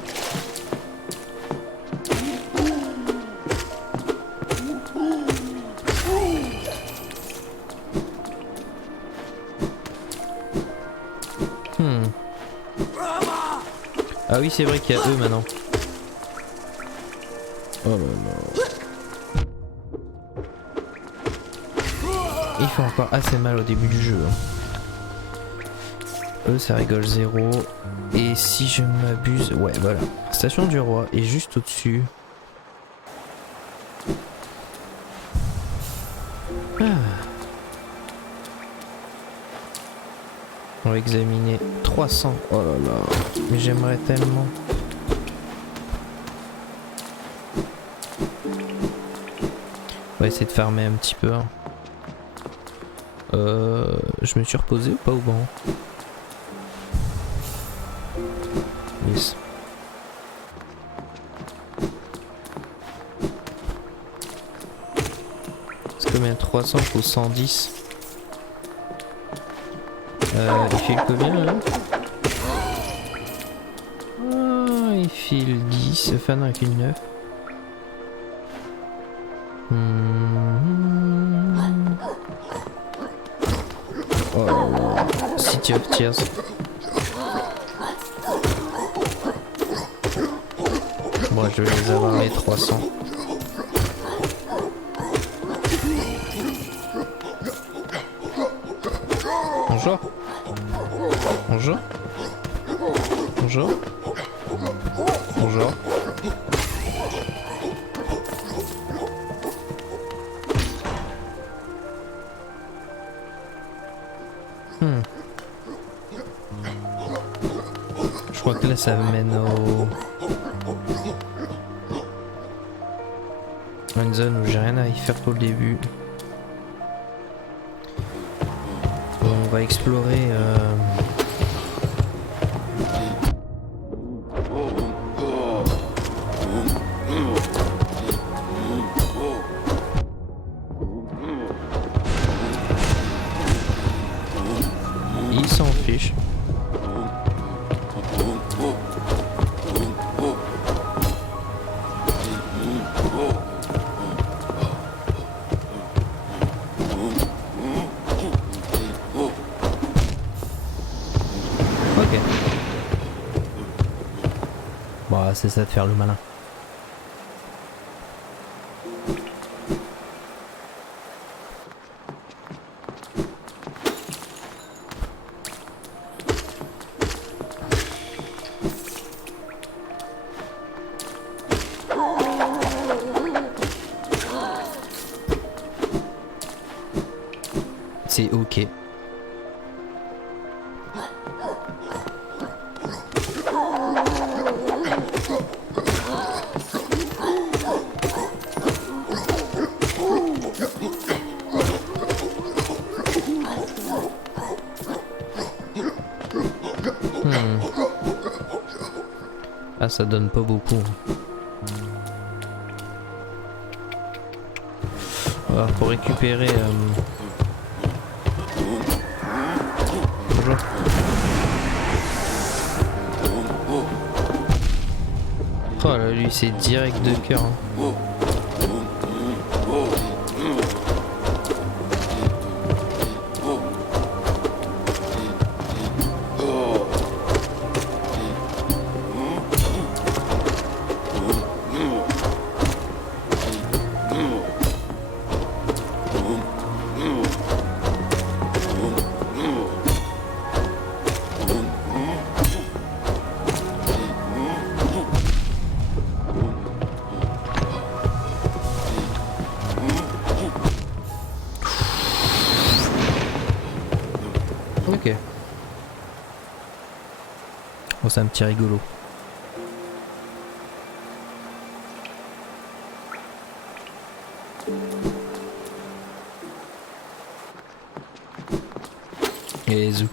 Ah oui, c'est vrai qu'il y a eux maintenant. Oh là là. Ils font encore assez mal au début du jeu. Eux, ça rigole zéro. Et si je ne m'abuse... Ouais, voilà. Station du roi est juste au-dessus. Ah. On va examiner 300. Oh là là. Mais j'aimerais tellement... On va essayer de farmer un petit peu. Hein. Je me suis reposé ou pas au banc? Yes. C'est combien? 300 pour 110. Il file combien là? Ah, il file 10, enfin non, il file 9. Oh là là. City of Tears. Bon, je vais les avoir les 300. Bonjour. Bonjour. Bonjour. Bonjour. Je crois que là ça mène à une zone où j'ai rien à y faire pour le début. On va explorer il s'en fiche. Ok. Bon, c'est ça de faire le malin. c'est ok. Ah, ça donne pas beaucoup. Alors, pour récupérer... Bonjour. Oh là, lui c'est direct de cœur. Hein. Ok. Bon, c'est un petit rigolo. Et zou.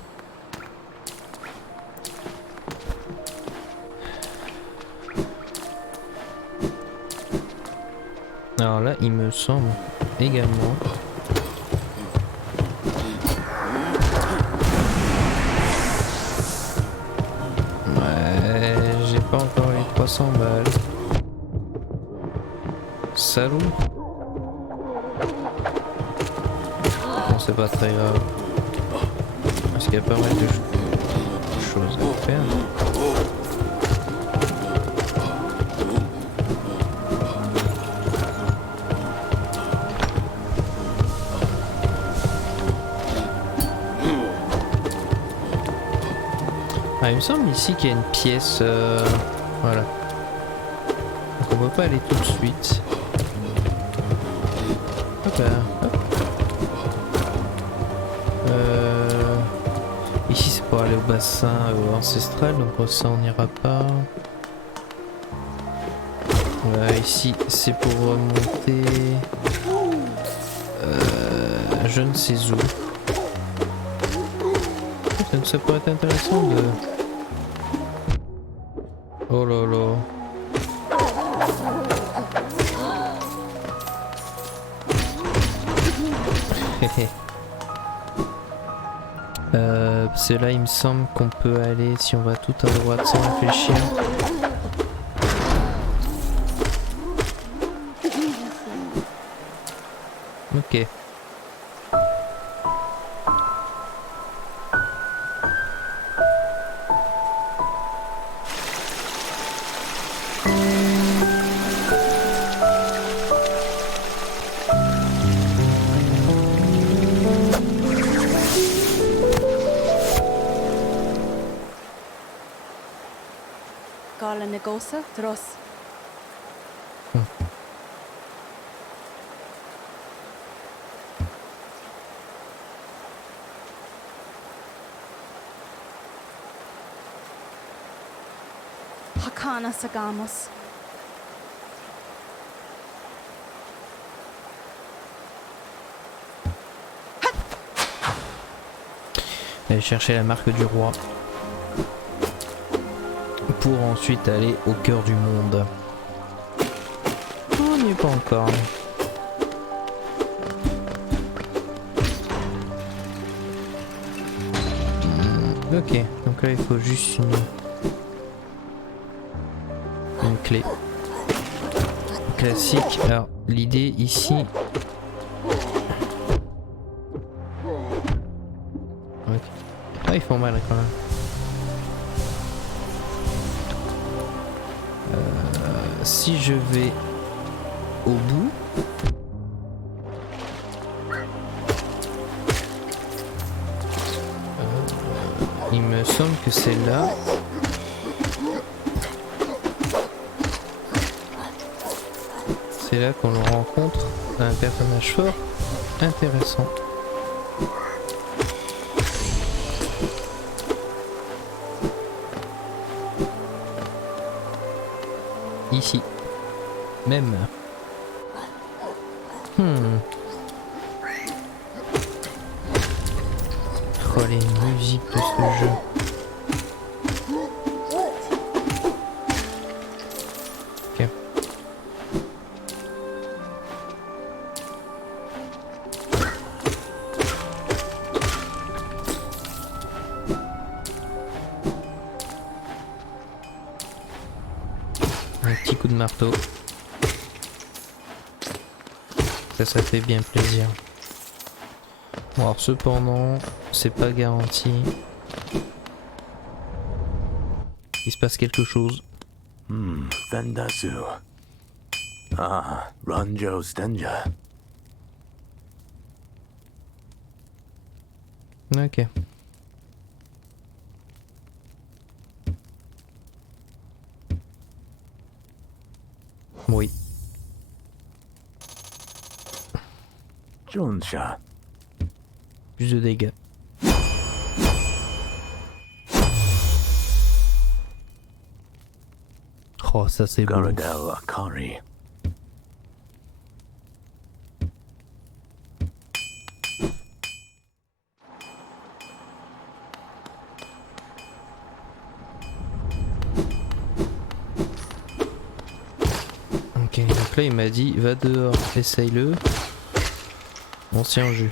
Alors là, il me semble également. J'ai pas encore eu 300 balles. Salaud. Bon, c'est pas très grave. Parce qu'il y a pas mal de choses à faire. Ah, il me semble ici qu'il y a une pièce. Voilà. Donc on peut pas aller tout de suite. Hop là. Hop. Ici c'est pour aller au bassin ancestral, donc ça on n'ira pas. Voilà, ici c'est pour remonter. Je ne sais où. Ça pourrait être intéressant de... Oh là là. C'est là il me semble qu'on peut aller si on va tout à droite sans réfléchir. Ok. Gala negosa dros. Hakana sagamos. Aller chercher la marque du roi. Pour ensuite aller au cœur du monde. On n'y est pas encore. Ok, donc là il faut juste une clé classique. Alors l'idée ici... Okay. Ah, ils font mal quand même. Si je vais au bout, il me semble que c'est là. C'est là qu'on rencontre un personnage fort intéressant. Ici. Même. Hmm. Oh les musiques de ce jeu. Ok. Un petit coup de marteau. Ça fait bien plaisir. Bon, alors cependant, c'est pas garanti. Il se passe quelque chose. Vendasu. Ah, Ranjo Stenja. Ok. Oui. Jonsha. Plus de dégâts. Oh, ça c'est beau. Garadel Akari. Ok, donc là il m'a dit va dehors, essaye-le. On se tient au jus.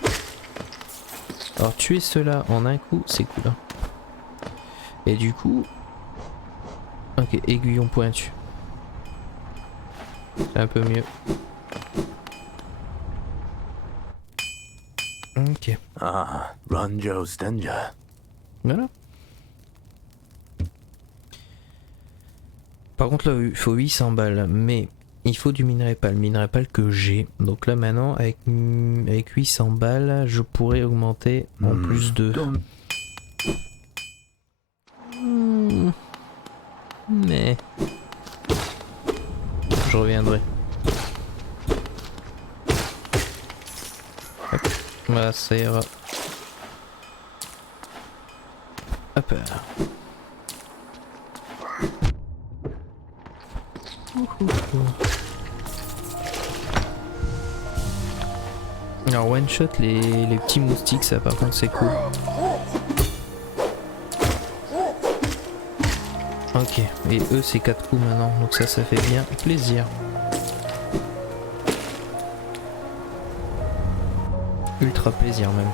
Alors tuer ceux-là en un coup, c'est cool. Hein. Et du coup... Ok, aiguillon pointu. C'est un peu mieux. Ok. Ah, Ranjo Stenja. Voilà. Par contre là il faut 800 balles, mais il faut du minerai pâle. Minerai pâle que j'ai. Donc là maintenant avec 800 balles je pourrais augmenter en plus de... Mais... Je reviendrai. Hop. Voilà, ça ira. Hop là. Alors one shot les petits moustiques, ça par contre c'est cool. Ok, et eux c'est 4 coups maintenant, donc ça fait bien plaisir. Ultra plaisir même.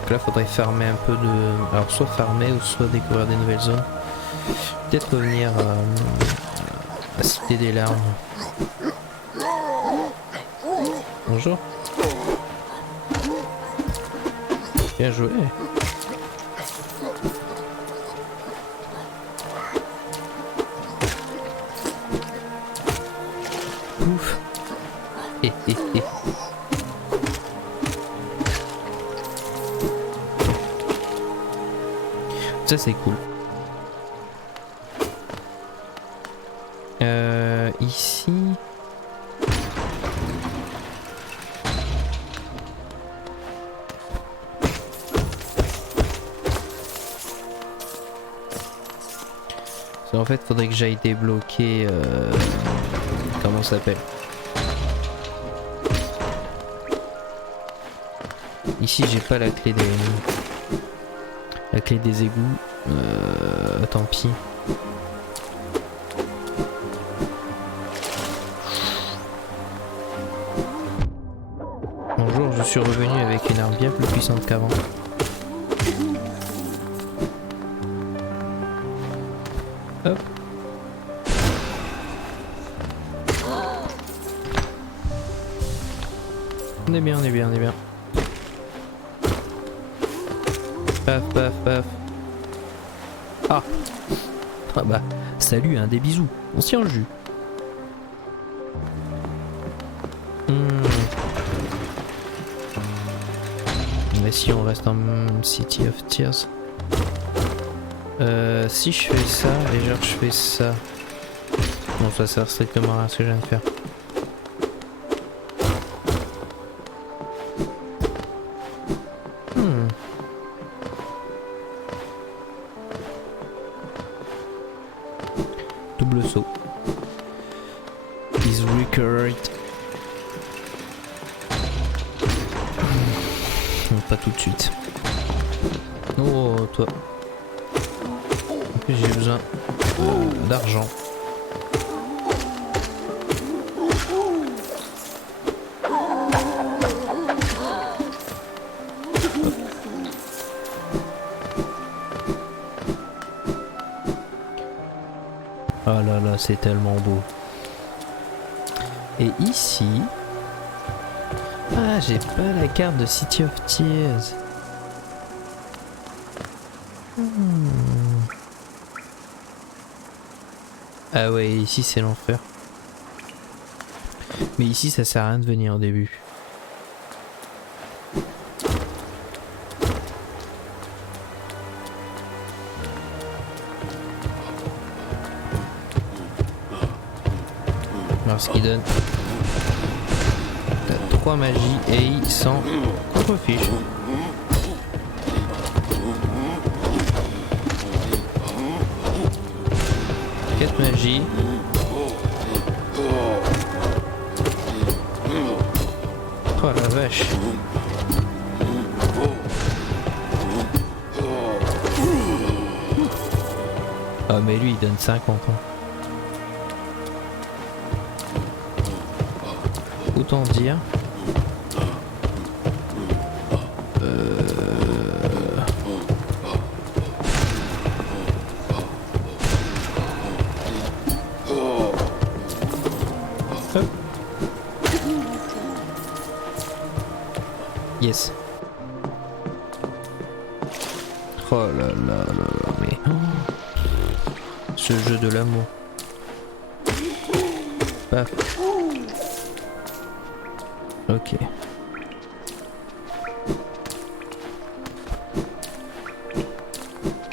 Donc là faudrait farmer un peu de... Alors soit farmer ou soit découvrir des nouvelles zones. Peut-être revenir à Cité des Larmes. Bonjour. Bien joué. Ouf. Ça c'est cool. Ici. En fait, faudrait que j'aille débloquer. Comment ça s'appelle? Ici, j'ai pas la clé des. La clé des égouts. Tant pis. Bonjour, je suis revenu avec une arme bien plus puissante qu'avant. Hop. On est bien, on est bien, on est bien. Paf, paf, paf. Ah. Ah bah, salut, hein, des bisous. On se tient le jus. Mais si on reste en City of Tears. Si je fais ça et genre je fais ça. Non, ça sert strictement à ce que je viens de faire. record. Non, pas tout de suite. Oh, toi. En plus, j'ai besoin d'argent. Oh là là, c'est tellement beau. Et ici... Ah, j'ai pas la carte de City of Tears. Ah ouais, ici c'est l'enfer. Mais ici ça sert à rien de venir au début. Alors ce qui donne... T'as 3 magies et ils s'en contre-fichent. Magie. Oh la vache. Ah mais lui il donne 50 ans. Autant dire. Yes. Oh là là là là, mais... Ce jeu de l'amour. Paf. Ok.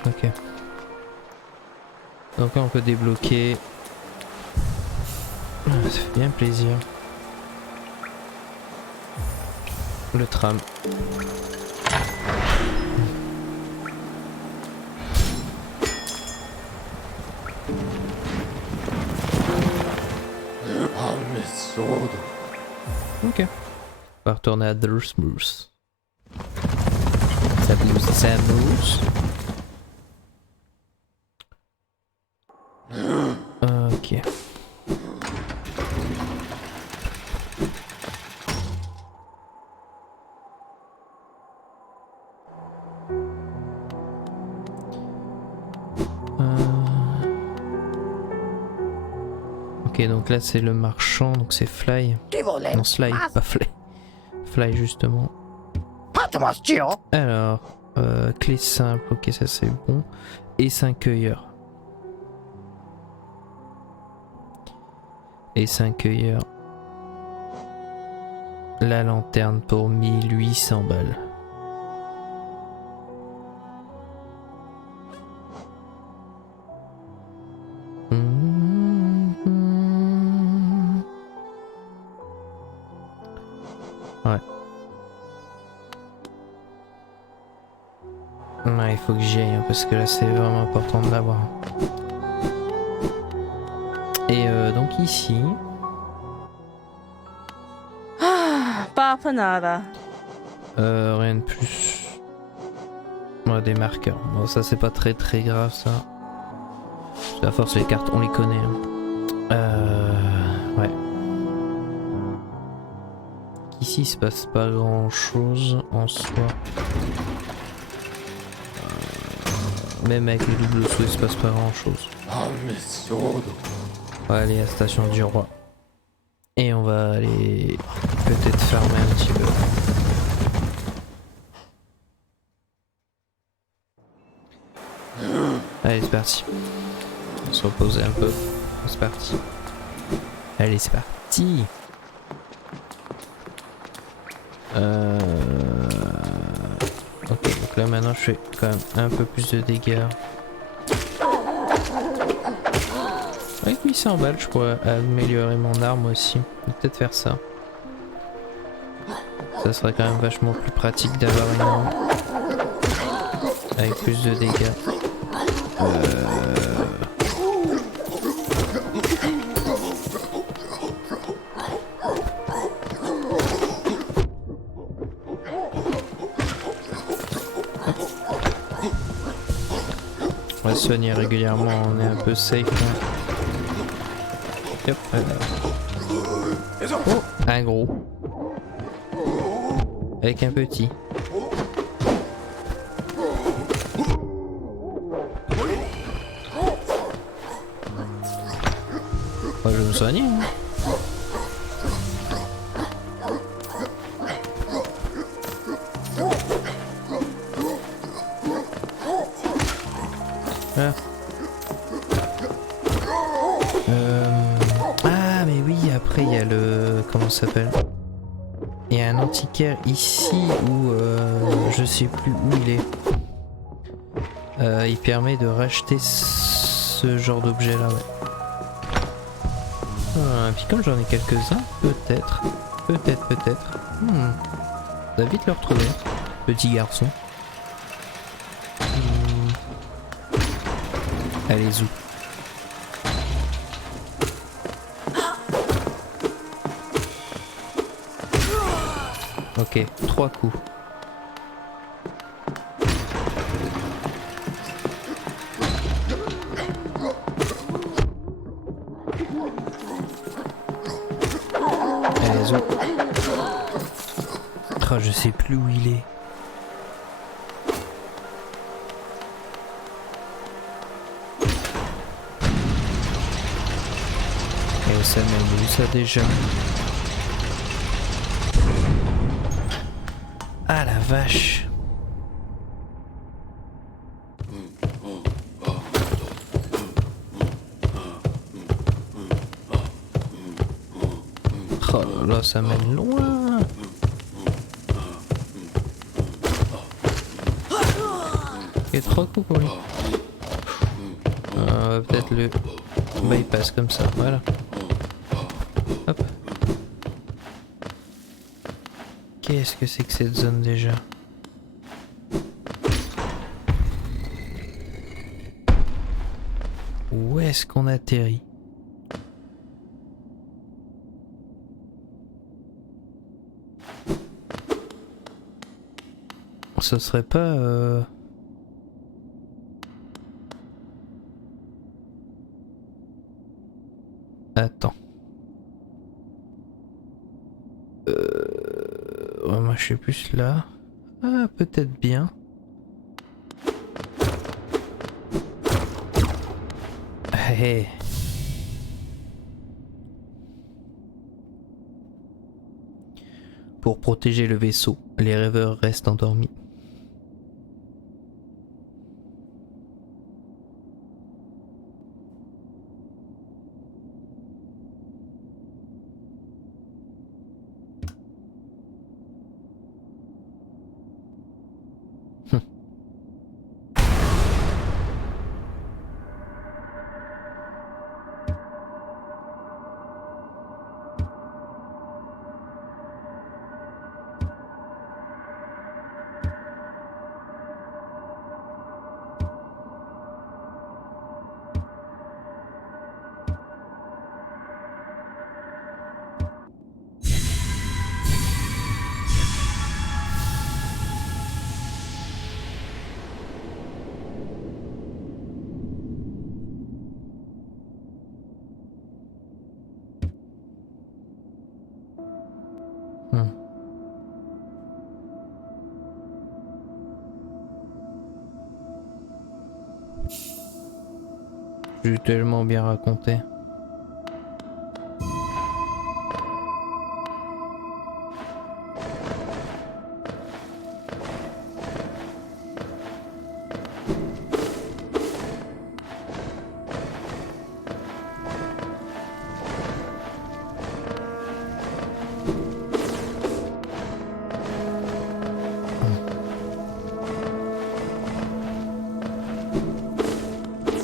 Ok. Donc là on peut débloquer... Ça fait bien plaisir. Le tram. Ok. On va retourner à Drusmus. Samus. Ok. Ok, donc là c'est le marchand, donc c'est Fly. Non, Sly, pas Fly. Fly justement. Alors, clé simple, ok, ça c'est bon. Et 5 cueilleurs. Et 5 cueilleurs. La lanterne pour 1800 balles. Ouais. Ouais, il faut que j'y aille hein, parce que là c'est vraiment important de l'avoir. Et donc ici. Pas nada. Rien de plus. Ouais, des marqueurs. Bon, ça c'est pas très grave ça. À force les cartes, on les connaît. Hein. Ouais. Ici il se passe pas grand chose en soi. Même avec le double saut il se passe pas grand chose. On va aller à la station du roi. Et on va aller peut-être farmer un petit peu. Allez c'est parti. On va se reposer un peu. C'est parti. Allez c'est parti. Ok, donc là maintenant je fais quand même un peu plus de dégâts. Avec 800 balles je pourrais améliorer mon arme aussi. Je vais peut-être faire ça. Ça serait quand même vachement plus pratique d'avoir une arme avec plus de dégâts. va se soigner régulièrement, on est un peu safe. Hein. Hop, oh, un gros. Avec un petit. Oh, je vais me soigner. Hein. Ah. Ah mais oui, après il y a le... Comment ça s'appelle? Il y a un antiquaire ici où je sais plus où il est. Il permet de racheter ce genre d'objet là, ouais. Puis comme j'en ai quelques-uns, peut-être. On va vite le retrouver, petit garçon. Allez, zou. Ok, 3 coups. Allez, zou. Oh, je sais plus où il est. Et ça m'a vu ça déjà. Ah la vache. Oh là là, ça mène loin. Il y a 3 coups pour lui. On va peut-être le bypass comme ça, voilà. Hop. Qu'est-ce que c'est que cette zone déjà? Où est-ce qu'on atterrit? Ce serait pas... Attends. Ouais, moi je suis plus là. Ah, peut-être bien. Hey. Pour protéger le vaisseau, les rêveurs restent endormis. J'ai tellement bien raconté.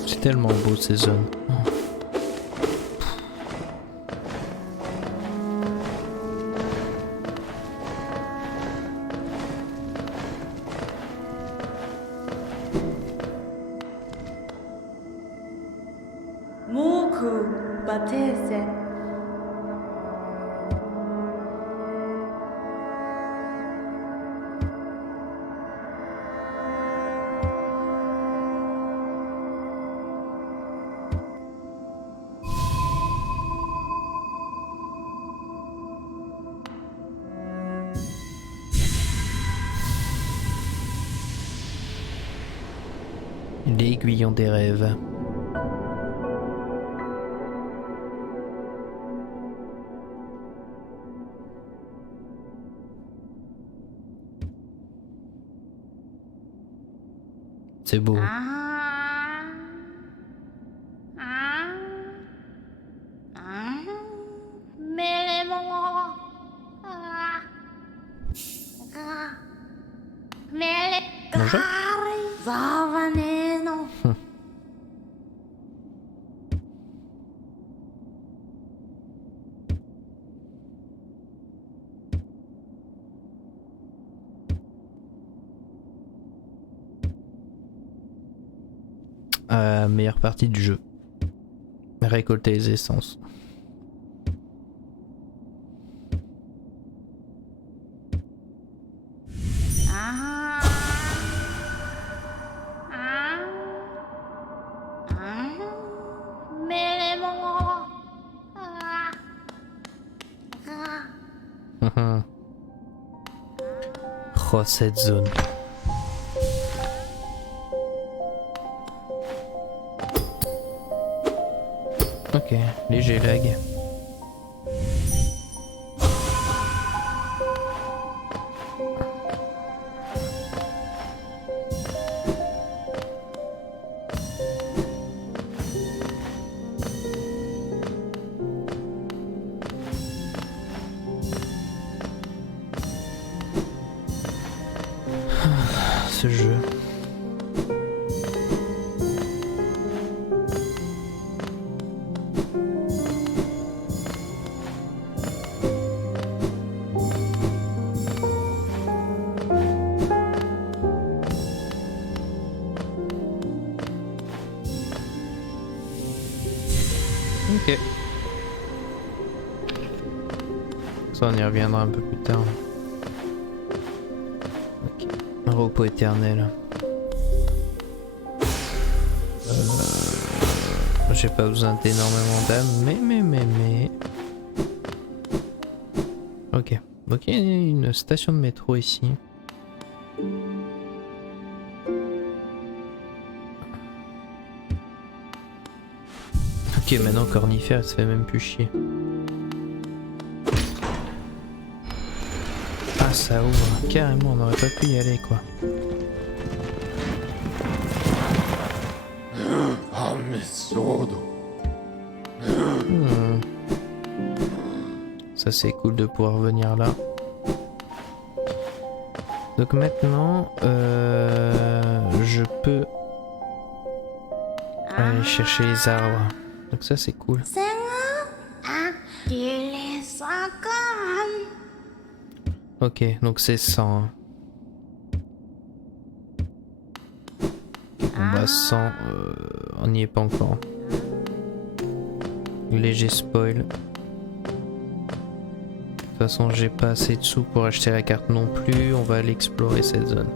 C'est tellement beau ces zones. Moku batese. L'aiguillon des rêves. C'est beau. Bonjour. Meilleure partie du jeu. Récolter les essences. Oh, cette zone. Ok, léger lag. Ce jeu. Ok. Ça on y reviendra un peu plus tard. Ok. Repos éternel. J'ai pas besoin d'énormément d'âme, mais... Ok. Ok, il y a une station de métro ici. Ok, maintenant Cornifère, elle se fait même plus chier. Ah, ça ouvre. Carrément, on aurait pas pu y aller, quoi. Ça c'est cool de pouvoir venir là. Donc maintenant, je peux aller chercher les arbres. Donc ça c'est cool. Ok, donc c'est 100. Hein. On va 100, on n'y est pas encore. Léger spoil. De toute façon, j'ai pas assez de sous pour acheter la carte non plus. On va aller explorer cette zone.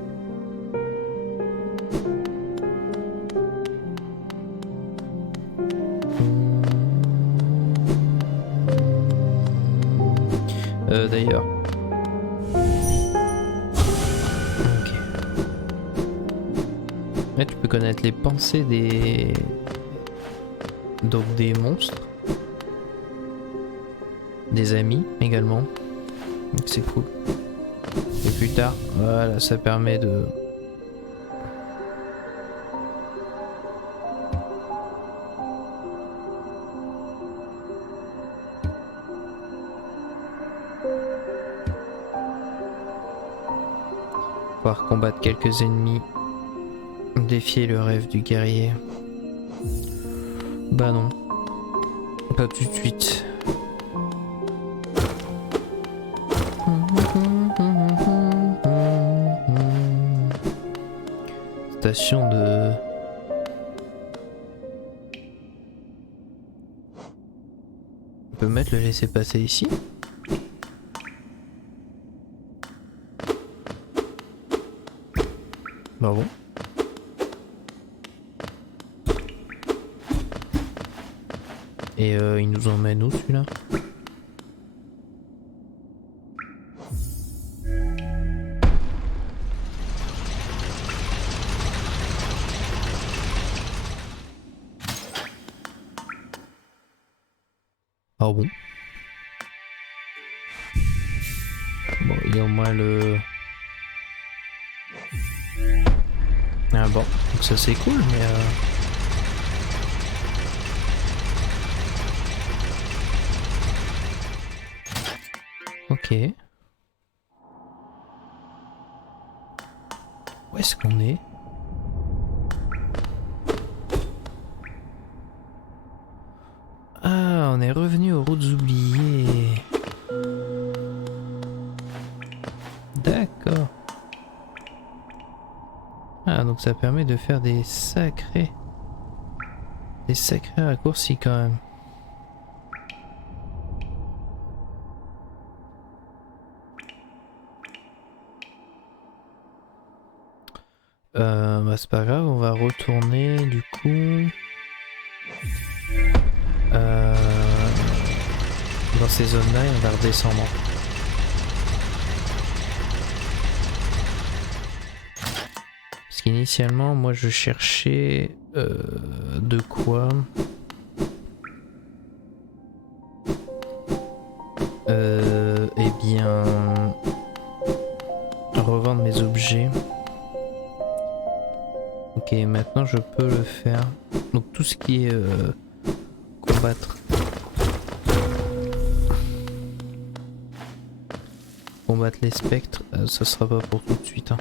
D'ailleurs. Ok. Là, tu peux connaître les pensées des... Donc des monstres. Des amis également. Donc c'est cool. Et plus tard, voilà, ça permet de... pouvoir combattre quelques ennemis. Défier le rêve du guerrier. Bah non. Pas tout de suite. Station de... On peut mettre le laisser-passer ici. Bah bon. Et il nous emmène où celui-là? Ah bon? Bon, il y a au moins le... Ah bon, donc ça c'est cool, mais... Ok. Où est-ce qu'on est? Ah, on est revenu aux routes oubliées. D'accord. Ah, donc ça permet de faire des sacrés raccourcis quand même. Bah c'est pas grave, on va retourner du coup dans ces zones-là et on va redescendre. Parce qu'initialement, moi je cherchais de quoi eh bien revendre mes objets. Ok, maintenant je peux le faire. Donc tout ce qui est combattre les spectres, ça sera pas pour tout de suite. Hein.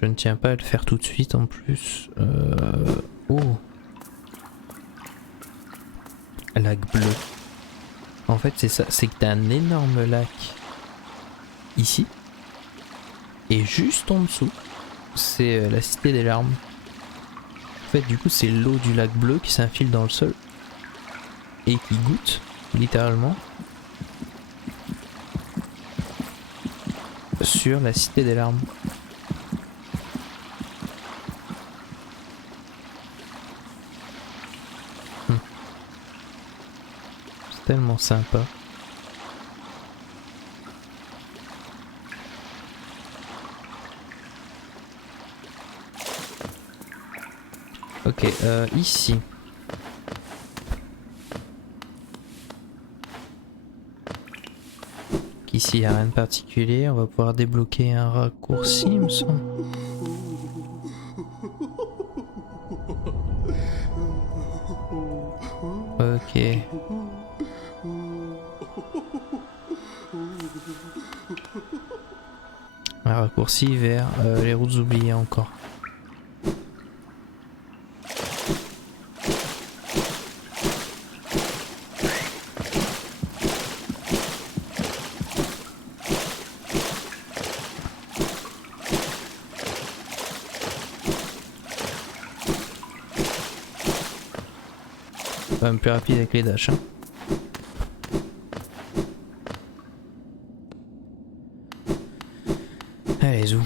Je ne tiens pas à le faire tout de suite en plus. Oh, lac bleu. En fait c'est ça, c'est que t'as un énorme lac ici et juste en dessous c'est la cité des larmes. En fait du coup c'est l'eau du lac bleu qui s'infile dans le sol et qui goûte littéralement sur la cité des larmes. C'est tellement sympa. Ok, ici. Ici, il n'y a rien de particulier. On va pouvoir débloquer un raccourci, il me semble. Ok. Un raccourci vers les routes oubliées encore. Quand même plus rapide avec les dashs. Hein. Allez, zou.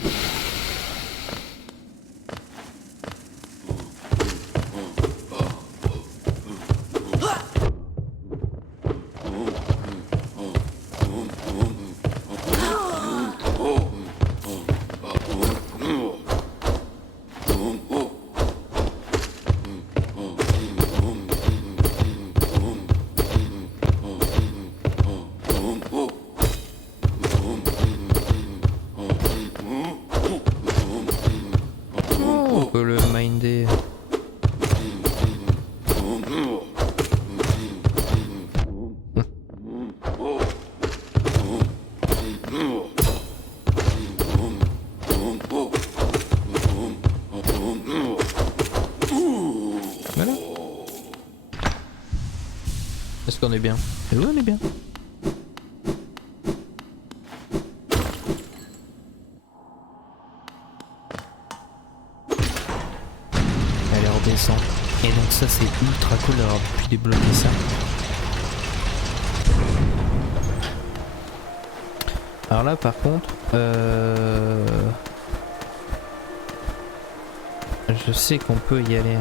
On peut le minder. Voilà. Est-ce qu'on est bien? Et oui, on est bien. Allez, on redescend. Et donc ça c'est ultra cool d'avoir pu débloquer ça. Alors là par contre, je sais qu'on peut y aller.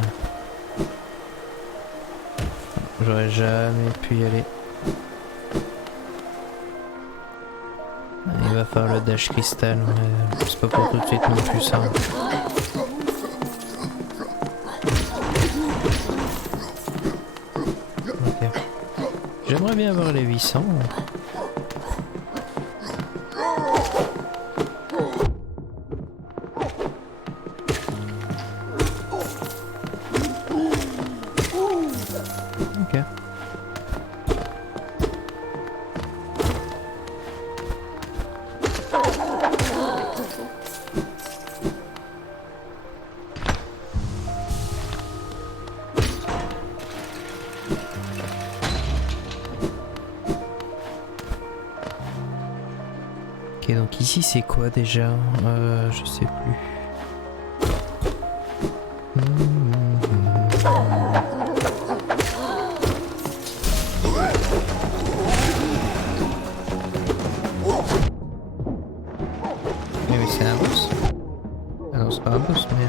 J'aurais jamais pu y aller. Il va falloir le dash cristal, mais c'est pas pour tout de suite non plus ça. J'aimerais bien avoir les 800. Ok. Ok, donc ici c'est quoi déjà? Je sais plus. Mais oui, c'est un boss. Ah non, c'est pas un boss, mais...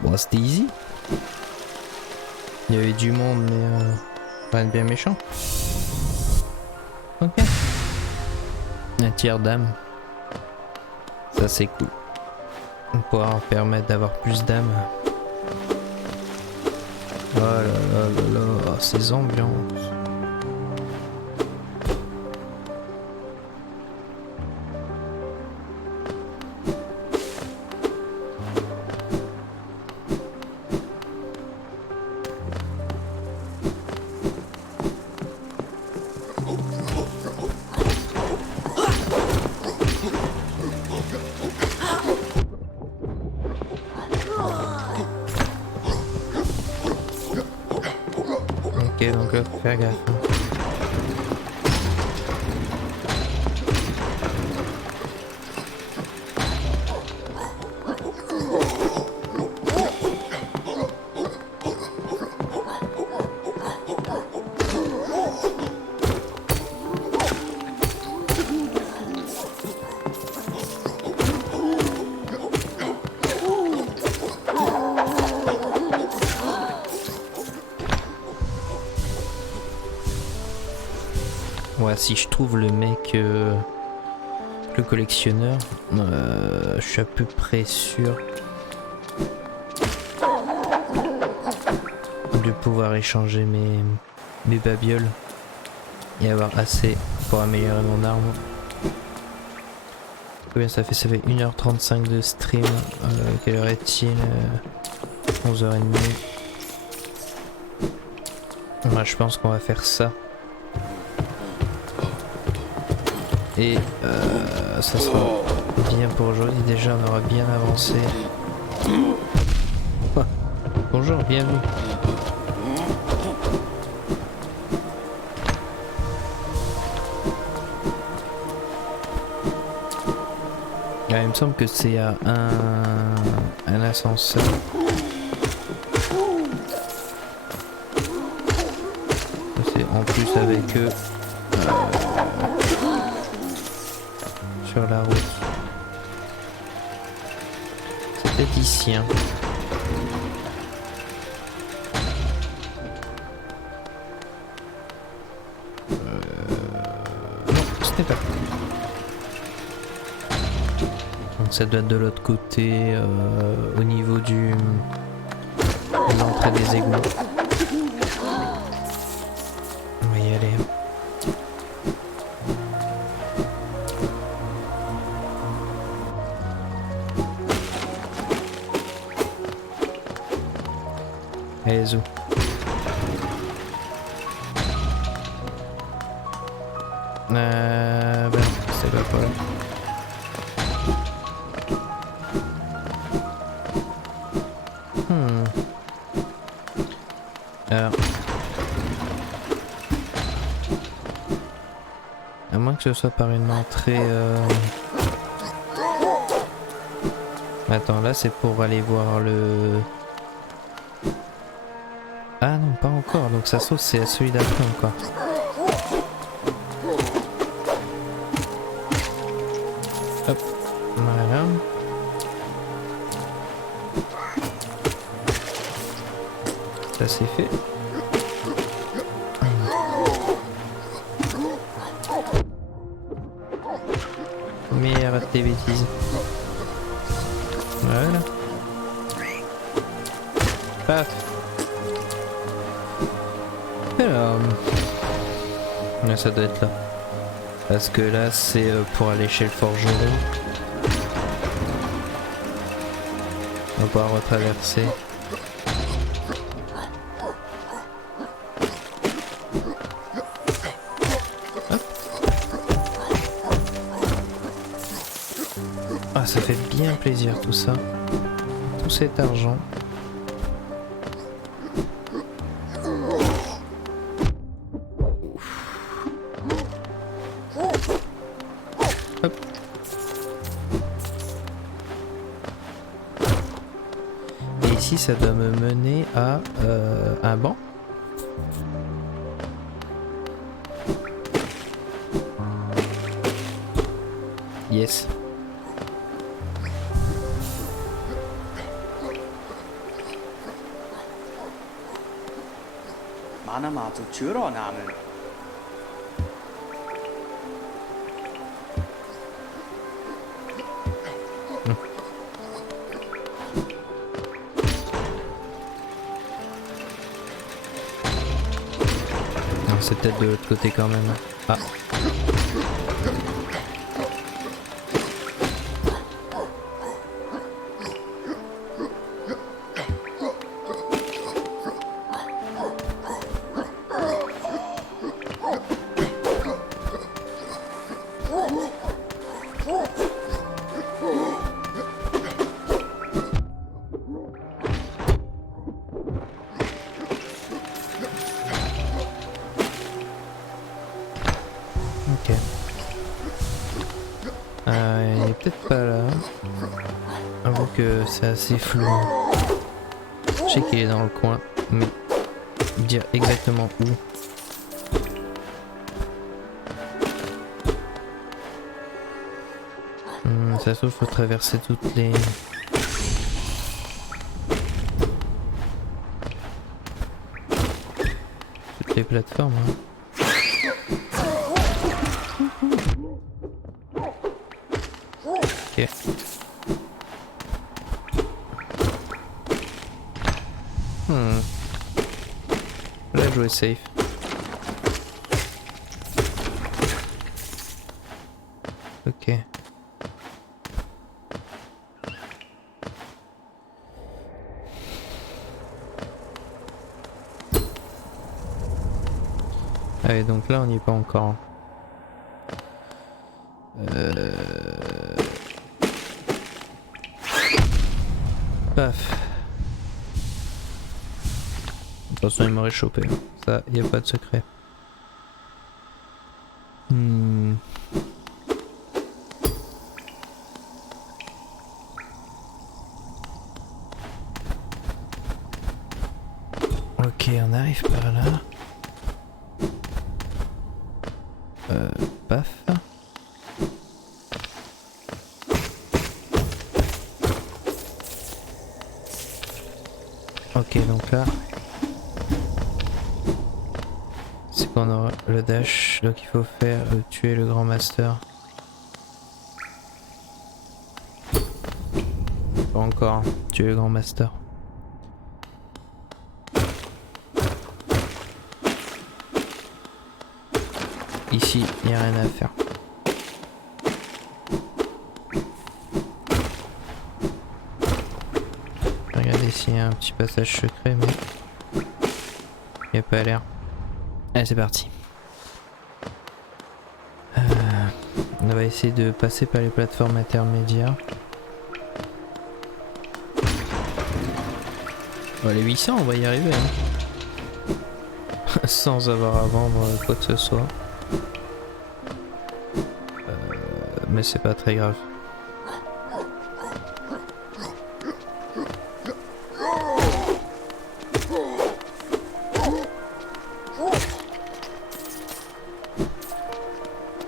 Bon, c'était easy. Il y avait du monde, mais rien de bien méchant. Ok. Un tiers d'âme. Ça c'est cool. On pourra permettre d'avoir plus d'âme. Oh là là là là, ces ambiances. Ok, donc faut faire gaffe. Ouais, si je trouve le mec, le collectionneur, je suis à peu près sûr de pouvoir échanger mes babioles et avoir assez pour améliorer mon arme. Combien ça fait? Ça fait 1h35 de stream. Quelle heure est-il? 11h30. Moi, je pense qu'on va faire ça. Et ça sera bien pour aujourd'hui. Déjà on aura bien avancé. Oh, bonjour, bienvenue. Ah, il me semble que c'est à un ascenseur. C'est en plus avec eux. Sur la route. C'est peut-être ici, hein. Non, ce n'est pas. Donc ça doit être de l'autre côté, au niveau de l'entrée des égouts. On va y aller. Allez, zou. Ben, c'est pas le problème. Alors. À moins que ce soit par une entrée... Attends, là c'est pour aller voir le... Ah non, pas encore, donc ça se trouve c'est à celui d'après encore. Hop, voilà. Ça c'est fait. Mais arrête tes bêtises. Voilà. Paf. Alors... Là, ça doit être là. Parce que là c'est pour aller chez le forgeron. On va pouvoir retraverser. Ah, ça fait bien plaisir tout ça. Tout cet argent. Hop. Et ici ça doit me mener à un banc. Yes. 만화마 저 주로 나는 Non, c'est peut-être de l'autre côté quand même. Ah. Ok. Il est peut-être pas là. Avoue que c'est assez flou. Je sais qu'il est dans le coin, mais dire exactement où. Ça se trouve, faut traverser toutes les plateformes. Hein. Ok. Là, jouer safe. Ok. Allez, donc là, on n'y est pas encore. Paf. De toute façon, il m'aurait chopé. Ça, il n'y a pas de secret. Ok, on arrive par là. Paf. Ok, donc là, c'est qu'on aura le dash, donc il faut faire tuer le grand master. Pas encore, tuer le grand master. Ici, il n'y a rien à faire. Regardez s'il y a un petit passage secret, mais il n'y a pas l'air. Allez, c'est parti. On va essayer de passer par les plateformes intermédiaires. Bon, les 800 on va y arriver hein. Sans avoir à vendre quoi que ce soit. Mais c'est pas très grave.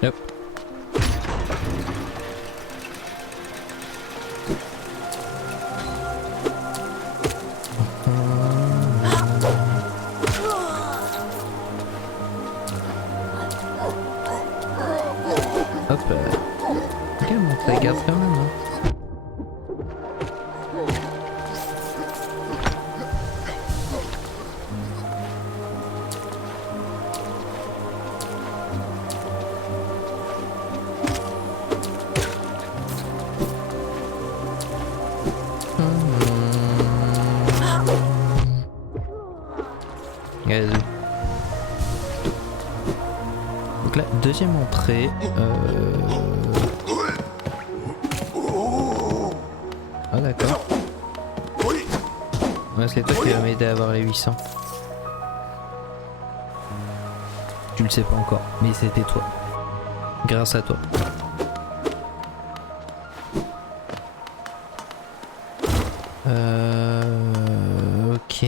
Hop. Hop. Ok, monte la garde quand même. Hein. Vas-y. Donc là, deuxième entrée. Ah d'accord. Ouais, c'est toi qui vas m'aider à avoir les 800. Tu le sais pas encore, mais c'était toi. Grâce à toi. Ok.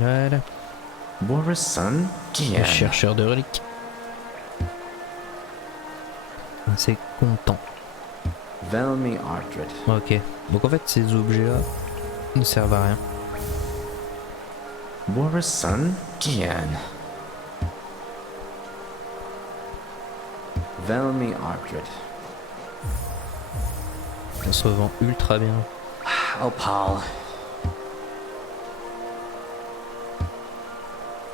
Voilà. Warison Le Gian. chercheur de reliques. C'est content. Velmi Ardred. Ok. Donc en fait ces objets là ne servent à rien. Warison Gian. Velmi Ardred. Ça se revend ultra bien. Opal.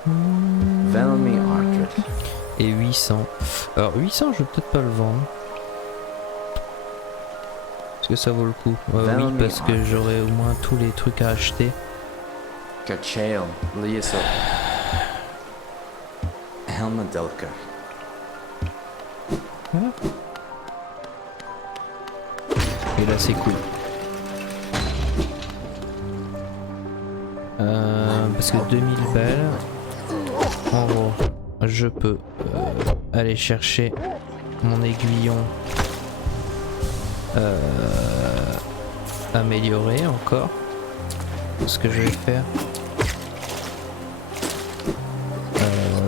Velmi Ardred. Et 800. Alors 800 je vais peut-être pas le vendre. Est-ce que ça vaut le coup? Oui, parce que j'aurai au moins tous les trucs à acheter. Kachael. Liesa. Helmadelka. Et là c'est cool. Parce que 2000 balles, en gros, je peux aller chercher mon aiguillon amélioré encore. Ce que je vais faire.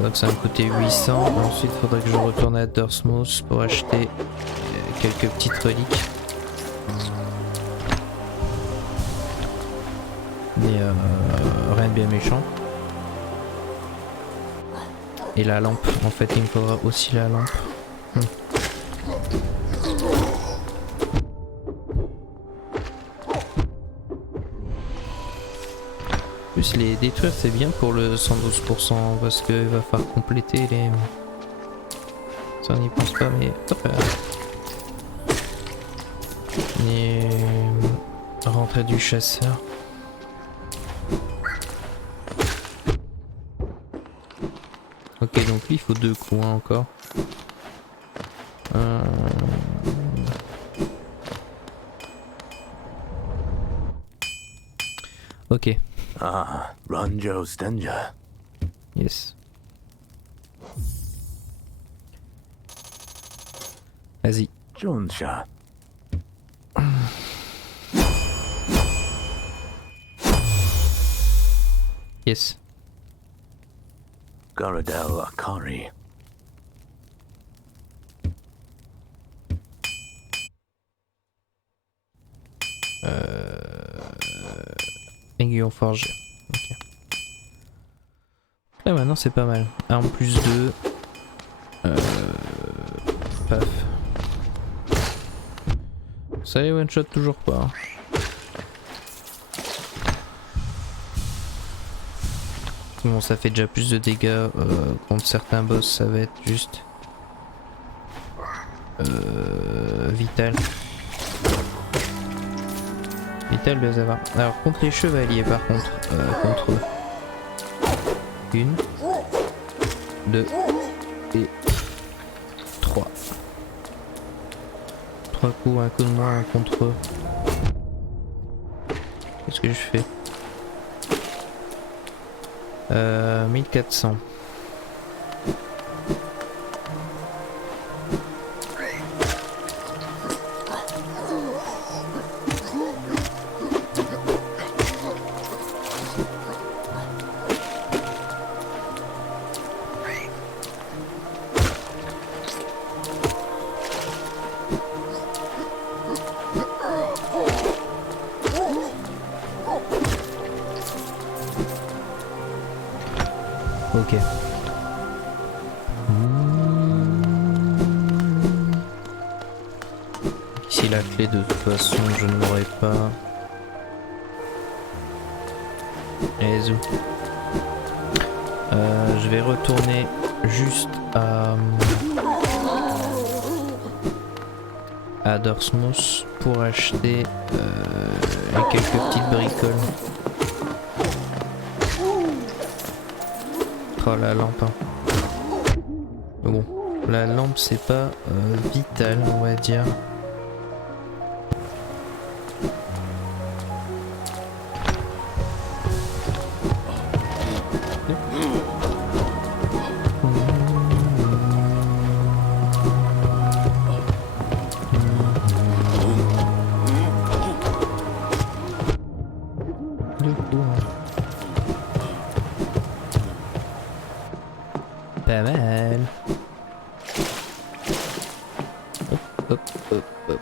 Donc ça va me coûter 800. Ensuite il faudrait que je retourne à Dorsmouth pour acheter quelques petites reliques. Mais rien de bien méchant. Et la lampe, en fait il me faudra aussi la lampe. En plus les détruire c'est bien pour le 112% parce qu'il va falloir compléter les... Ça on n'y pense pas mais... Hop, les... Rentrée du chasseur. Ok donc lui il faut 2 coups hein, encore. Ok. Ah, Ronjo Stenja. Yes. Vas-y. Jonsha. Yes. Garadel Akari. Aiguillon forgé. Ok. Là maintenant c'est pas mal. Arme plus 2. Paf. Ça les one shot toujours pas. Hein. Bon ça fait déjà plus de dégâts contre certains boss, ça va être juste vital. Vital de les avoir. Alors contre les chevaliers par contre, contre eux. 1, 2 et 3. 3 coups, un coup de moins, un contre eux. Qu'est-ce que je fais 1400. Ok. Ici la clé de toute façon je ne l'aurai pas. Et zou. Je vais retourner juste à Dorsmouth pour acheter quelques petites bricoles. Oh la lampe hein. Bon, la lampe c'est pas vital on va dire. Pas mal. Hop, hop, hop, hop.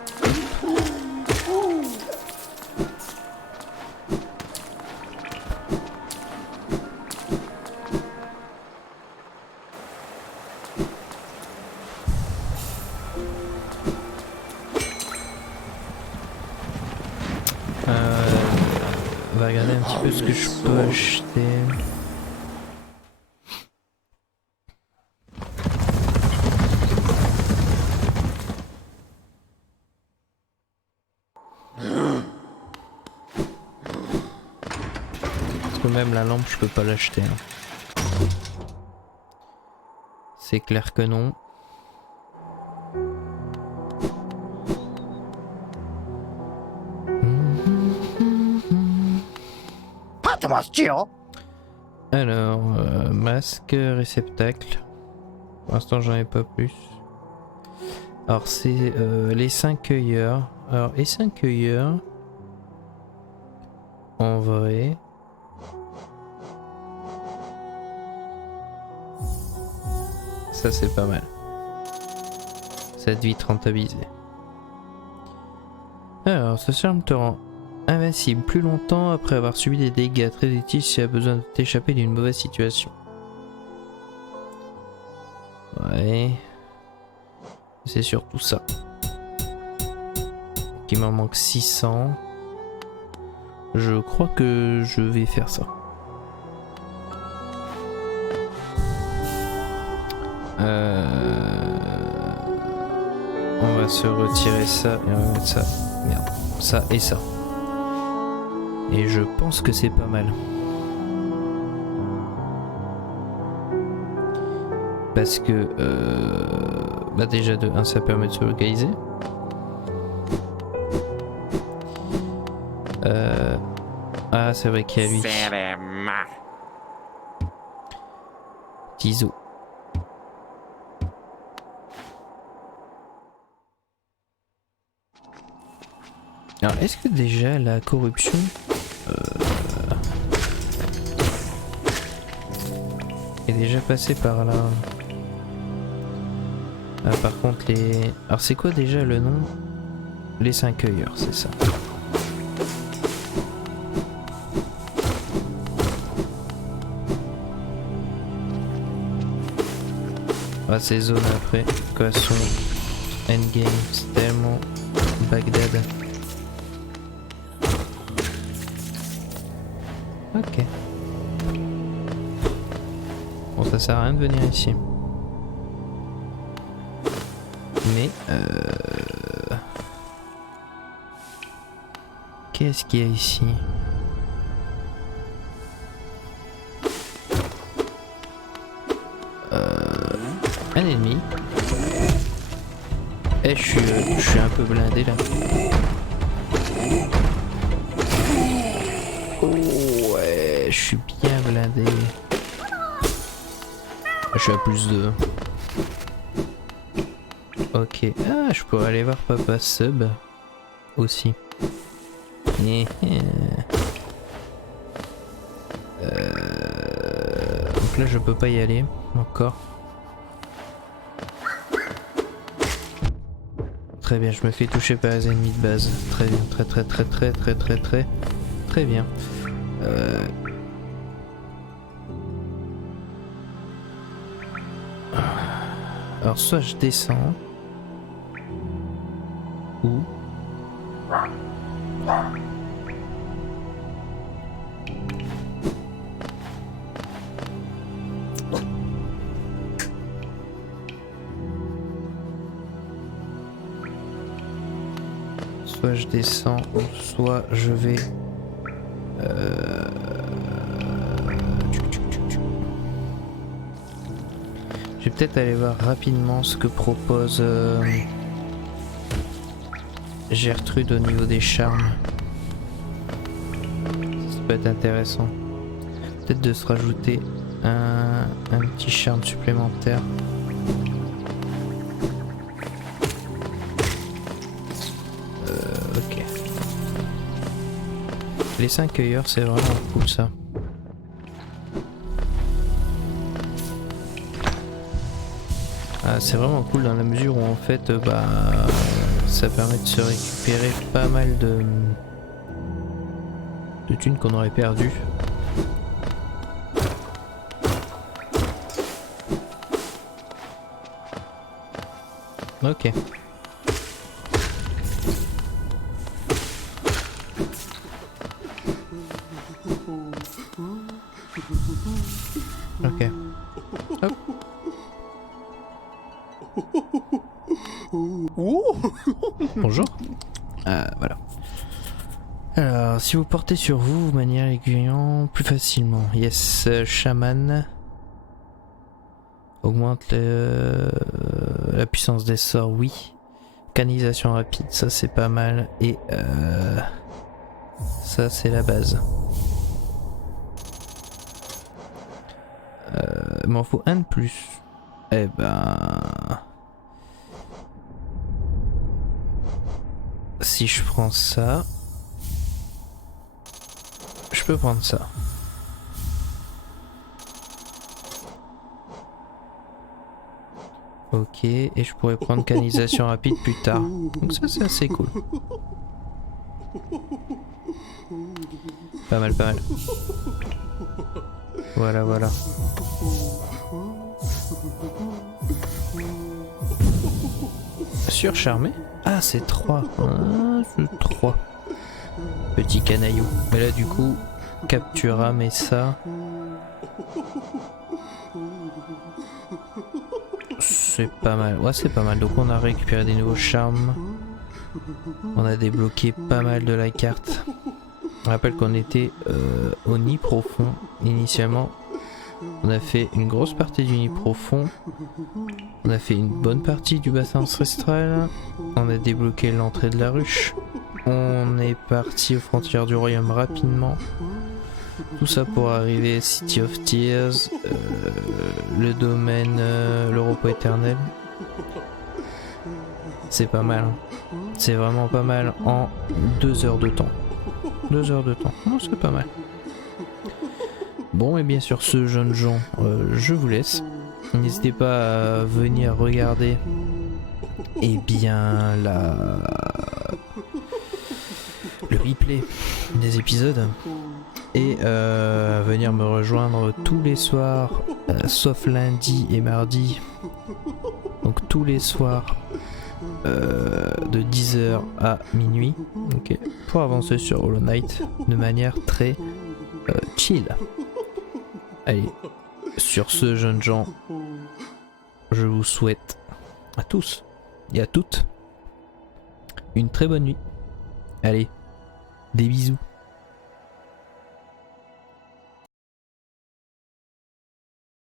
On va regarder un petit peu ce que je peux acheter. Même la lampe je peux pas l'acheter hein. C'est clair que non. Alors masque, réceptacle. Pour l'instant j'en ai pas plus. Alors c'est les 5 cueilleurs. Alors les 5 cueilleurs en vrai ça c'est pas mal. Ça va être vite rentabilisé. Alors ce charme te rend invincible plus longtemps après avoir subi des dégâts, très utile si tu as besoin de t'échapper d'une mauvaise situation. Ouais. C'est surtout ça. Il m'en manque 600. Je crois que je vais faire ça. On va se retirer ça et on va mettre ça. Merde. Ça et ça. Et je pense que c'est pas mal. Parce que bah déjà de 1 ça permet de se localiser. Ah c'est vrai qu'il y a lui. Tiso. Alors est-ce que déjà la corruption est déjà passée par là? Ah, par contre les... Alors c'est quoi déjà le nom? Les 5 cueilleurs, c'est ça. Ah ces zones après, Coasson, Endgame, c'est tellement Bagdad. Ok. Bon ça sert à rien de venir ici. Mais qu'est-ce qu'il y a ici? Eh, je suis un peu blindé là. Oh ouais, je suis bien blindé. Je suis à plus 2. Ok. Ah, je pourrais aller voir Papa Sub aussi. Donc là je peux pas y aller encore. Très bien, je me fais toucher par les ennemis de base. Très bien, très bien. Alors soit je descends ou soit je descends ou soit je vais je vais peut-être aller voir rapidement ce que propose Gertrude au niveau des charmes. Ça peut être intéressant. Peut-être de se rajouter un petit charme supplémentaire. Ok. Les 5 cueilleurs, c'est vraiment cool ça. Ah, c'est vraiment cool dans la mesure où en fait ça permet de se récupérer pas mal de thunes qu'on aurait perdues. Ok. Ok. Hop. Bonjour. Voilà. Alors, si vous portez sur vous, vous maniez l'aiguillon plus facilement. Yes, chaman. Augmente la puissance des sorts, oui. Canalisation rapide, ça c'est pas mal. Et ça c'est la base. Il m'en faut un de plus. Eh ben... Si je prends ça... Je peux prendre ça. Ok, et je pourrais prendre canalisation rapide plus tard. Donc ça c'est assez cool. Pas mal, pas mal. Voilà, voilà. Surcharmé? Ah, c'est 3. Ah, c'est 3. Petit canaillou. Mais là, du coup, Captura, mais ça... C'est pas mal. Ouais, c'est pas mal. Donc, on a récupéré des nouveaux charmes. On a débloqué pas mal de la carte. Je rappelle qu'on était au nid profond initialement. On a fait une grosse partie du nid profond. On a fait une bonne partie du bassin ancestral. On a débloqué l'entrée de la ruche. On est parti aux frontières du royaume rapidement. Tout ça pour arriver à City of Tears, le domaine, le repos éternel. C'est pas mal. C'est vraiment pas mal en 2 heures de temps. 2 heures de temps. Non, c'est pas mal. Bon, et bien sur ce, jeunes gens, je vous laisse. N'hésitez pas à venir regarder eh bien le replay des épisodes et venir me rejoindre tous les soirs, sauf lundi et mardi. Donc tous les soirs de 10h à minuit, okay, pour avancer sur Hollow Knight de manière très chill. Allez, sur ce, jeunes gens, je vous souhaite à tous et à toutes une très bonne nuit. Allez, des bisous.